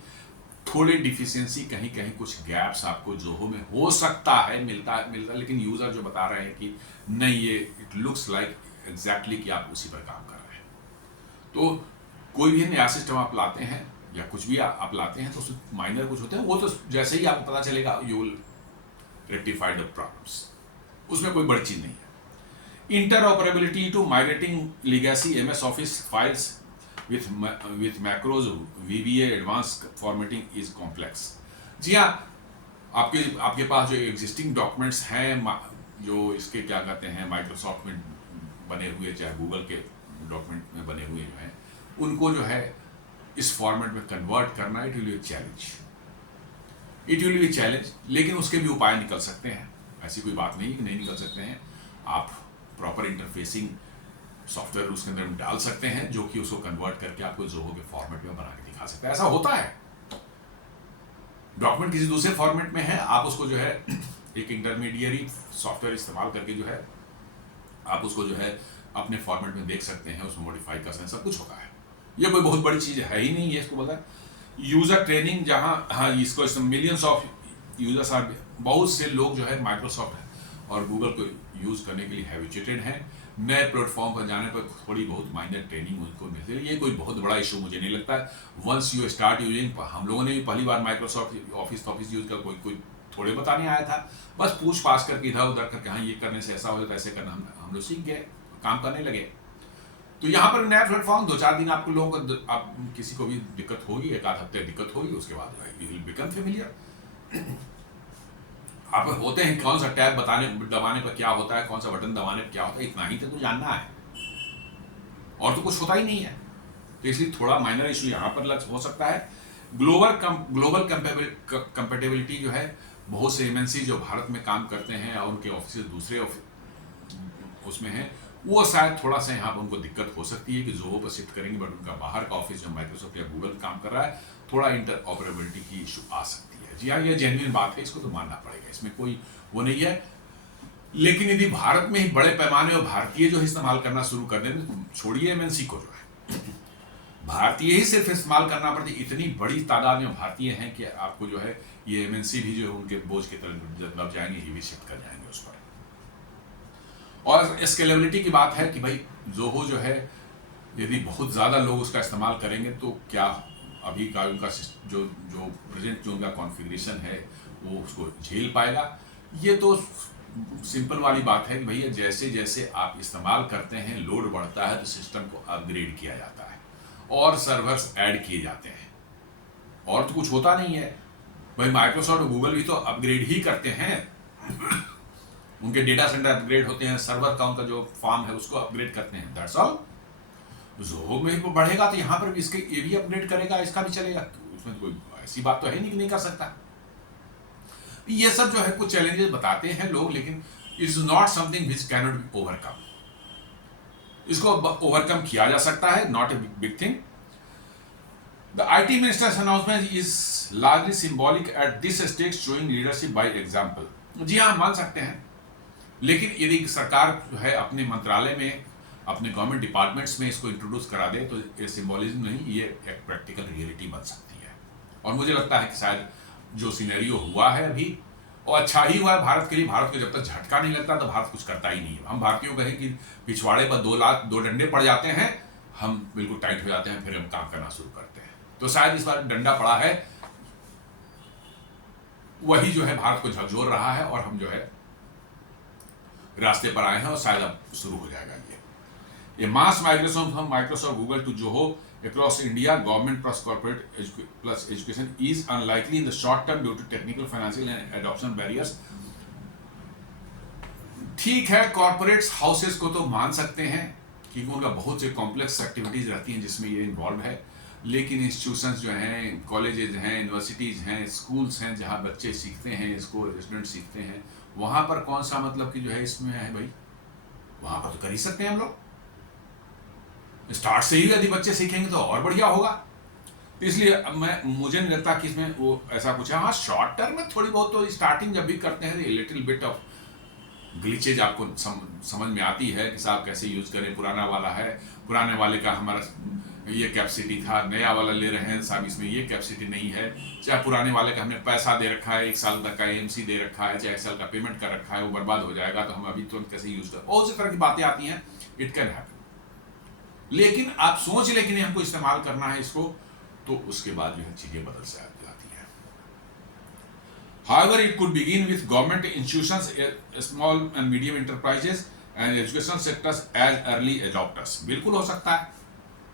थोड़े डिफिशियंसी, कहीं कहीं कुछ गैप्स आपको जोहो में हो सकता है, मिलता, लेकिन यूज़र जो बता रहे हैं कि नहीं, ये इट लुक्स लाइक एग्जैक्टली कि आप उसी पर काम कर रहे हैं। तो कोई भी नया सिस्टम आप लाते हैं या कुछ भी आप लाते हैं तो उसमें माइनर कुछ होते हैं, वो तो जैसे ही आपको पता चलेगा you will rectify the problems, उसमें कोई बड़ी चीज नहीं है। Interoperability to migrating legacy MS Office files with macros VBA advance formatting is complex. जी हाँ, आपके पास जो एग्जिस्टिंग डॉक्यूमेंट्स हैं, जो इसके क्या कहते हैं माइक्रोसॉफ्ट में बने हुए, चाहे गूगल के डॉक्यूमेंट में बने हुए जो हैं, उनको जो है इस फॉर्मेट में कन्वर्ट करना it will B challenge, it will B challenge. लेकिन उसके भी उपाय निकल सकते हैं, ऐसी कोई बात नहीं कि नहीं निकल सकते हैं। आप प्रॉपर इंटरफेसिंग सॉफ्टवेयर उसके अंदर डाल सकते हैं जो कि उसको कन्वर्ट करके आपको जोहो के फॉर्मेट में बना के दिखा सकते हैं। ऐसा होता है, डॉक्यूमेंट किसी दूसरे फॉर्मेट में है, आप उसको जो है एक इंटरमीडिएरी सॉफ्टवेयर इस्तेमाल करके जो है आप उसको जो है अपने फॉर्मेट में देख सकते हैं, उसमें मॉडिफाई कर सकते हैं, सब कुछ होता है। ये कोई बहुत बड़ी चीज है ही नहीं है। इसको बोलता है यूजर ट्रेनिंग, जहां हाँ इसको मिलियंस ऑफ यूजर्स आर, बहुत से लोग जो है माइक्रोसॉफ्ट और गूगल को यूज करने के लिए हैबिचुएटेड हैं। नए प्लेटफॉर्म पर जाने पर थोड़ी बहुत माइनर ट्रेनिंग उनको मिलती है, ये कोई बहुत बड़ा इशू मुझे नहीं लगता है। वंस यू स्टार्ट यूजिंग, हम लोगों ने भी पहली बार माइक्रोसॉफ्ट ऑफिस यूज कर कोई थोड़े बताने आया था, बस पूछ पास करके इधर उधर करके हाँ ये करने से ऐसा हो जाता है, ऐसे करना हम लोग सीख गए, काम करने लगे। तो यहाँ पर नया प्लेटफॉर्म 2-4 दिन आपको लोगों को, आप किसी को भी दिक्कत होगी, 1-8 हफ्ते दिक्कत होगी, उसके बाद यू विल बिकम फेमिलियर। आप होते हैं कौन सा टैब दबाने पर क्या होता है, कौन सा बटन दबाने पर क्या होता है, इतना ही तो जानना है, और तो कुछ होता ही नहीं है। तो इसलिए थोड़ा माइनर इशू यहाँ पर हो सकता है। ग्लोबल कंपेटेबिलिटी जो है, बहुत से एमएनसी जो भारत में काम करते हैं और उनके ऑफिस दूसरे उसमें है, वो शायद थोड़ा सा यहाँ पर उनको दिक्कत हो सकती है कि जोहो पर शिफ्ट करेंगे, बट उनका बाहर का ऑफिस जो माइक्रोसॉफ्ट या गूगल काम कर रहा है, थोड़ा इंटरऑपरेबिलिटी की इशू आ सकती है। जी हाँ, ये जेन्युइन बात है, इसको तो मानना पड़ेगा, इसमें कोई वो नहीं है। लेकिन यदि भारत में ही बड़े पैमाने और भारतीय जो इस्तेमाल करना शुरू कर दें, तो छोड़िए एमएनसी को, जो है भारतीय ही सिर्फ इस्तेमाल करना पड़ती, इतनी बड़ी तादाद में भारतीय हैं कि आपको जो है ये एमएनसी भी जो उनके बोझ की तरह जब दब जाएंगे, ये भी शिफ्ट कर जाएंगे उस पर। और स्केलेबिलिटी की बात है कि भाई जोहो जो है, यदि बहुत ज़्यादा लोग उसका इस्तेमाल करेंगे तो क्या अभी का उनका जो प्रेजेंट जो उनका कॉन्फ़िगरेशन है वो उसको झेल पाएगा। ये तो सिंपल वाली बात है कि भैया जैसे जैसे आप इस्तेमाल करते हैं, लोड बढ़ता है तो सिस्टम को अपग्रेड किया जाता है और सर्वर्स ऐड किए जाते हैं, और तो कुछ होता नहीं है। भाई माइक्रोसॉफ्ट और गूगल भी तो अपग्रेड ही करते हैं उनके डेटा सेंटर अपग्रेड होते हैं, सर्वर का उनका जो फार्म है उसको अपग्रेड करते हैं, दैट्स ऑल। जोहो में बढ़ेगा तो यहाँ पर भी इसके ये भी अपग्रेड करेगा, इसका भी चलेगा, तो उसमें कोई ऐसी बात तो है नहीं कि नहीं कर सकता। ये सब जो है कुछ चैलेंजेस बताते हैं लोग, लेकिन it's not something which can not be overcome. इसको ओवरकम किया जा सकता है, not a big thing. The IT minister's announcement is largely symbolic at this stage, showing leadership by example. जी हाँ, मान सकते हैं, लेकिन यदि सरकार जो है अपने मंत्रालय में, अपने गवर्नमेंट डिपार्टमेंट्स में इसको इंट्रोड्यूस करा दे तो ये सिंबॉलिज्म नहीं, ये एक प्रैक्टिकल रियलिटी बन सकती है। और मुझे लगता है कि शायद जो सिनेरियो हुआ है अभी, और अच्छा ही हुआ है भारत के लिए। भारत को जब तक झटका नहीं लगता तो भारत कुछ करता ही नहीं है। हम भारतीयों कहें कि पिछवाड़े पर 2 डंडे पड़ जाते हैं, हम बिल्कुल टाइट हो जाते हैं, फिर हम काम करना शुरू करते हैं। तो शायद इस बार डंडा पड़ा है, वही जो है भारत को झकझोर रहा है, और हम जो है रास्ते पर आए हैं, और शायद अब शुरू हो जाएगा ये mass migration from Microsoft Google to Zoho across India, government plus corporate plus education is unlikely in the short term due to technical, financial and adoption barriers. ठीक है, कॉर्पोरेट्स हाउसेस को तो मान सकते हैं क्योंकि उनका बहुत से कॉम्प्लेक्स एक्टिविटीज रहती हैं जिसमें ये इन्वॉल्व है, लेकिन इंस्टीट्यूशंस जो हैं, कॉलेजेस हैं, यूनिवर्सिटीज़ हैं, स्कूल्स हैं, जहाँ बच्चे सीखते हैं, स्टूडेंट सीखते हैं, वहाँ पर कौन सा मतलब कि जो है इसमें है भाई, वहाँ पर तो कर ही सकते हैं हम लोग। स्टार्ट से ही यदि बच्चे सीखेंगे तो और बढ़िया होगा। तो इसलिए मुझे नहीं लगता कि इसमें वो ऐसा कुछ है। हाँ, शॉर्ट टर्म में थोड़ी बहुत तो स्टार्टिंग जब भी करते हैं लिटिल बिट ऑफ ग्लिचेज आपको समझ में आती है कि साहब कैसे यूज करें। पुराना वाला है, पुराने वाले का हमारा ये कैपेसिटी था, नया वाला ले रहे हैं साहब इसमें ये कैपेसिटी नहीं है, चाहे पुराने वाले का हमने पैसा दे रखा है, 1 साल तक का AMC दे रखा है, चाहे 1 साल का पेमेंट कर रखा है, वो बर्बाद हो जाएगा तो हम अभी तुरंत कैसे यूज करें। बहुत सी तरह की बातें आती हैं, इट कैन हैपन। लेकिन आप सोच लें कि नहीं हमको इस्तेमाल करना है इसको, तो उसके बाद जो है चीजें बदल से जाती हैं। However, it could begin with government institutions, small and medium enterprises and educational sectors as early adopters. बिल्कुल हो सकता है,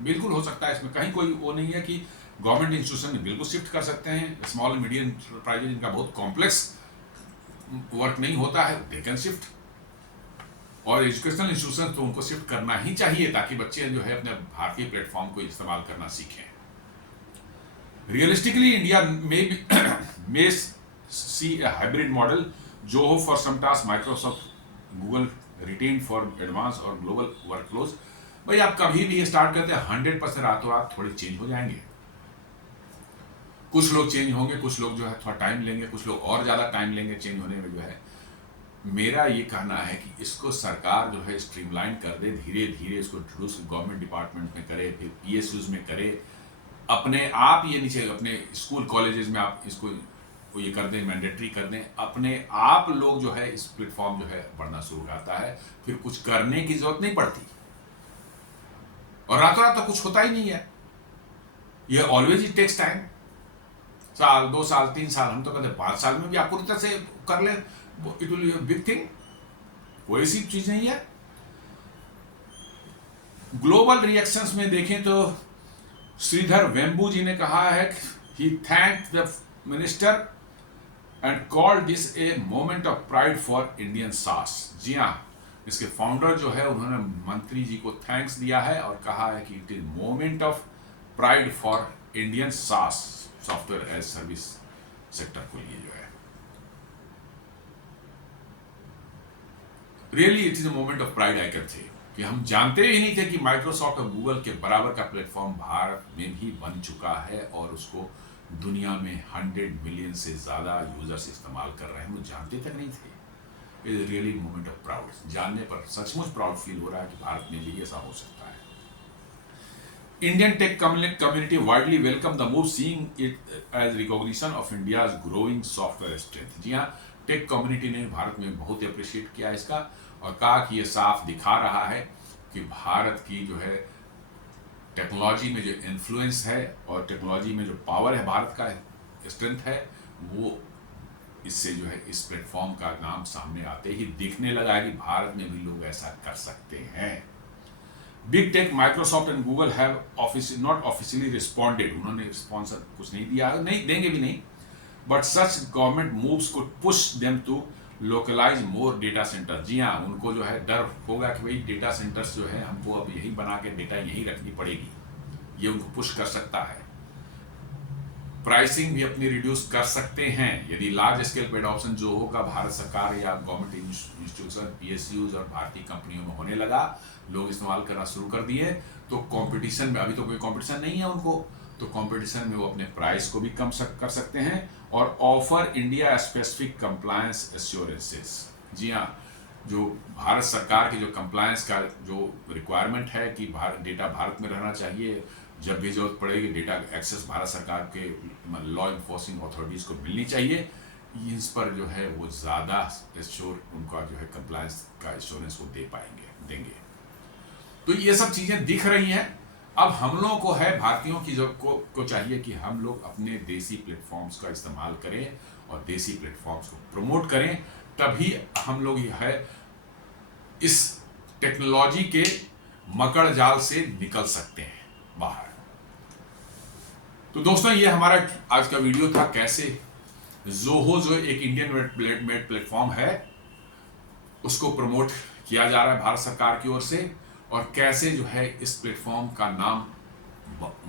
बिल्कुल हो सकता है, इसमें कहीं कोई वो नहीं है कि गवर्नमेंट इंस्टीट्यूशन में बिल्कुल शिफ्ट कर सकते हैं। स्मॉल एंड मीडियम एंटरप्राइजेज जिनका बहुत कॉम्प्लेक्स वर्क नहीं होता है, दे कैन शिफ्ट। और एजुकेशनल इंस्टीट्यूशन तो उनको शिफ्ट करना ही चाहिए ताकि बच्चे जो है अपने भारतीय प्लेटफॉर्म को इस्तेमाल करना सीखें। Realistically India may see a hybrid model जो हो for some task Microsoft Google retain for advance और ग्लोबल वर्कफ्लोज। भाई आप कभी भी स्टार्ट करते हैं 100% रातों रात थोड़े चेंज हो जाएंगे। कुछ लोग चेंज होंगे, कुछ लोग जो है थोड़ा टाइम लेंगे, कुछ लोग और ज्यादा टाइम लेंगे चेंज होने में। जो है मेरा ये कहना है कि इसको सरकार जो है स्ट्रीमलाइन कर दे, धीरे धीरे इसको इंट्रोड्यूस गवर्नमेंट डिपार्टमेंट में करे, फिर PSUs में करे, अपने आप ये नीचे अपने स्कूल कॉलेजेस में आप इसको ये कर दें, मैंडेटरी कर दें। अपने आप लोग जो है इस प्लेटफॉर्म जो है बढ़ना शुरू करता है, फिर कुछ करने की जरूरत नहीं पड़ती और रातों रात तो कुछ होता ही नहीं है। ये ऑलवेज इट टेक्स टाइम, साल 2 साल 3 साल, हम तो कहते हैं 5 साल में भी आप पूरी तरह से कर लें, it will be a big thing. कोई ऐसी चीज नहीं है। ग्लोबल रिएक्शंस में देखें तो श्रीधर वेम्बू जी ने कहा है, he thanked the minister and called this a moment of pride for Indian SaaS. जी हाँ, इसके फाउंडर जो है उन्होंने मंत्री जी को थैंक्स दिया है और कहा है कि it is moment of pride for Indian सास सॉफ्टवेयर एज सर्विस सेक्टर को लिए जो है। Really it is a moment of pride I can say कि हम जानते ही नहीं थे कि माइक्रोसॉफ्ट और गूगल के बराबर का प्लेटफॉर्म भारत में भी बन चुका है और उसको दुनिया में 100 मिलियन से ज्यादा यूजर्स इस्तेमाल कर रहे हैं। हम जानते तक नहीं थे। It is really moment of proud. जानने पर सचमुच प्राउड फील हो रहा है कि भारत में भी ऐसा हो सकता है। Indian tech community widely welcome the move, seeing it as recognition of India's growing software strength. जी हाँ, टेक कम्युनिटी ने भारत में बहुत ही अप्रिशिएट किया इसका और कहा कि ये साफ दिखा रहा है कि भारत की जो है टेक्नोलॉजी में जो इन्फ्लुएंस है और टेक्नोलॉजी में जो पावर है, भारत का स्ट्रेंथ है, वो इससे जो है इस प्लेटफॉर्म का नाम सामने आते ही दिखने लगा है कि भारत में भी लोग ऐसा कर सकते हैं। Big tech Microsoft and Google have not officially responded. उन्होंने स्पॉन्सर कुछ नहीं दिया, नहीं देंगे भी नहीं, but such government moves could push them to localise more data centre. जी हाँ, उनको जो है डर होगा कि भाई डेटा सेंटर्स जो है हमको अब यही बना के डेटा यही रखनी पड़ेगी, ये उनको पुश कर सकता है। प्राइसिंग भी अपनी रिड्यूस कर सकते हैं यदि लार्ज स्केल पे एडॉप्शन जो होगा भारत सरकार या गवर्नमेंट इंस्टीट्यूशन PSUs और भारतीय कंपनियों में होने लगा, लोग इस्तेमाल करना शुरू कर दिए, तो कंपटीशन में, अभी तो कोई कंपटीशन नहीं है उनको, तो कंपटीशन में वो अपने प्राइस को भी कम कर सकते हैं और offer India specific compliance assurances. जी हाँ, जो भारत सरकार की जो कंप्लायंस का जो रिक्वायरमेंट है कि डेटा भारत में रहना चाहिए, जब भी जरूरत पड़ेगी डेटा एक्सेस भारत सरकार के लॉ इन्फोर्सिंग अथॉरिटीज को मिलनी चाहिए, इस पर जो है वो ज़्यादा एश्योर उनका जो है कंप्लायंस का एश्योरेंस वो देंगे। तो ये सब चीज़ें दिख रही हैं। अब हम लोगों को है, भारतीयों की जो को चाहिए कि हम लोग अपने देसी प्लेटफॉर्म्स का इस्तेमाल करें और देसी प्लेटफॉर्म्स को प्रमोट करें, तभी हम लोग है इस टेक्नोलॉजी के मकड़ जाल से निकल सकते हैं बाहर। तो दोस्तों, ये हमारा आज का वीडियो था, कैसे ज़ोहो जो एक इंडियन मेड प्लेटफॉर्म है उसको प्रमोट किया जा रहा है भारत सरकार की ओर से, और कैसे जो है इस प्लेटफॉर्म का नाम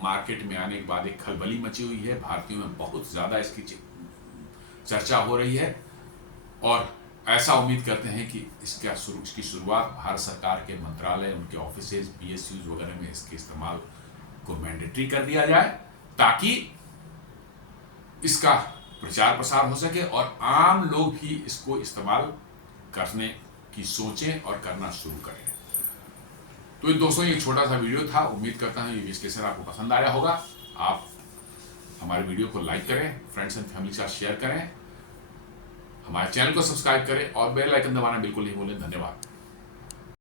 मार्केट में आने के बाद एक खलबली मची हुई है, भारतीयों में बहुत ज़्यादा इसकी चर्चा हो रही है और ऐसा उम्मीद करते हैं कि इसकी शुरुआत भारत सरकार के मंत्रालय, उनके ऑफिसेज, PSUs वगैरह में इसके इस्तेमाल को मैंडेटरी कर दिया जाए ताकि इसका प्रचार प्रसार हो सके और आम लोग भी इसको इस्तेमाल करने की सोचें और करना शुरू करें। तो दोस्तों, ये छोटा सा वीडियो था, उम्मीद करता हूँ ये विश्लेषण आपको पसंद आया होगा। आप हमारे वीडियो को लाइक करें, फ्रेंड्स एंड फैमिली के साथ शेयर करें, हमारे चैनल को सब्सक्राइब करें और बेल आइकन दबाना बिल्कुल नहीं भूलें। धन्यवाद।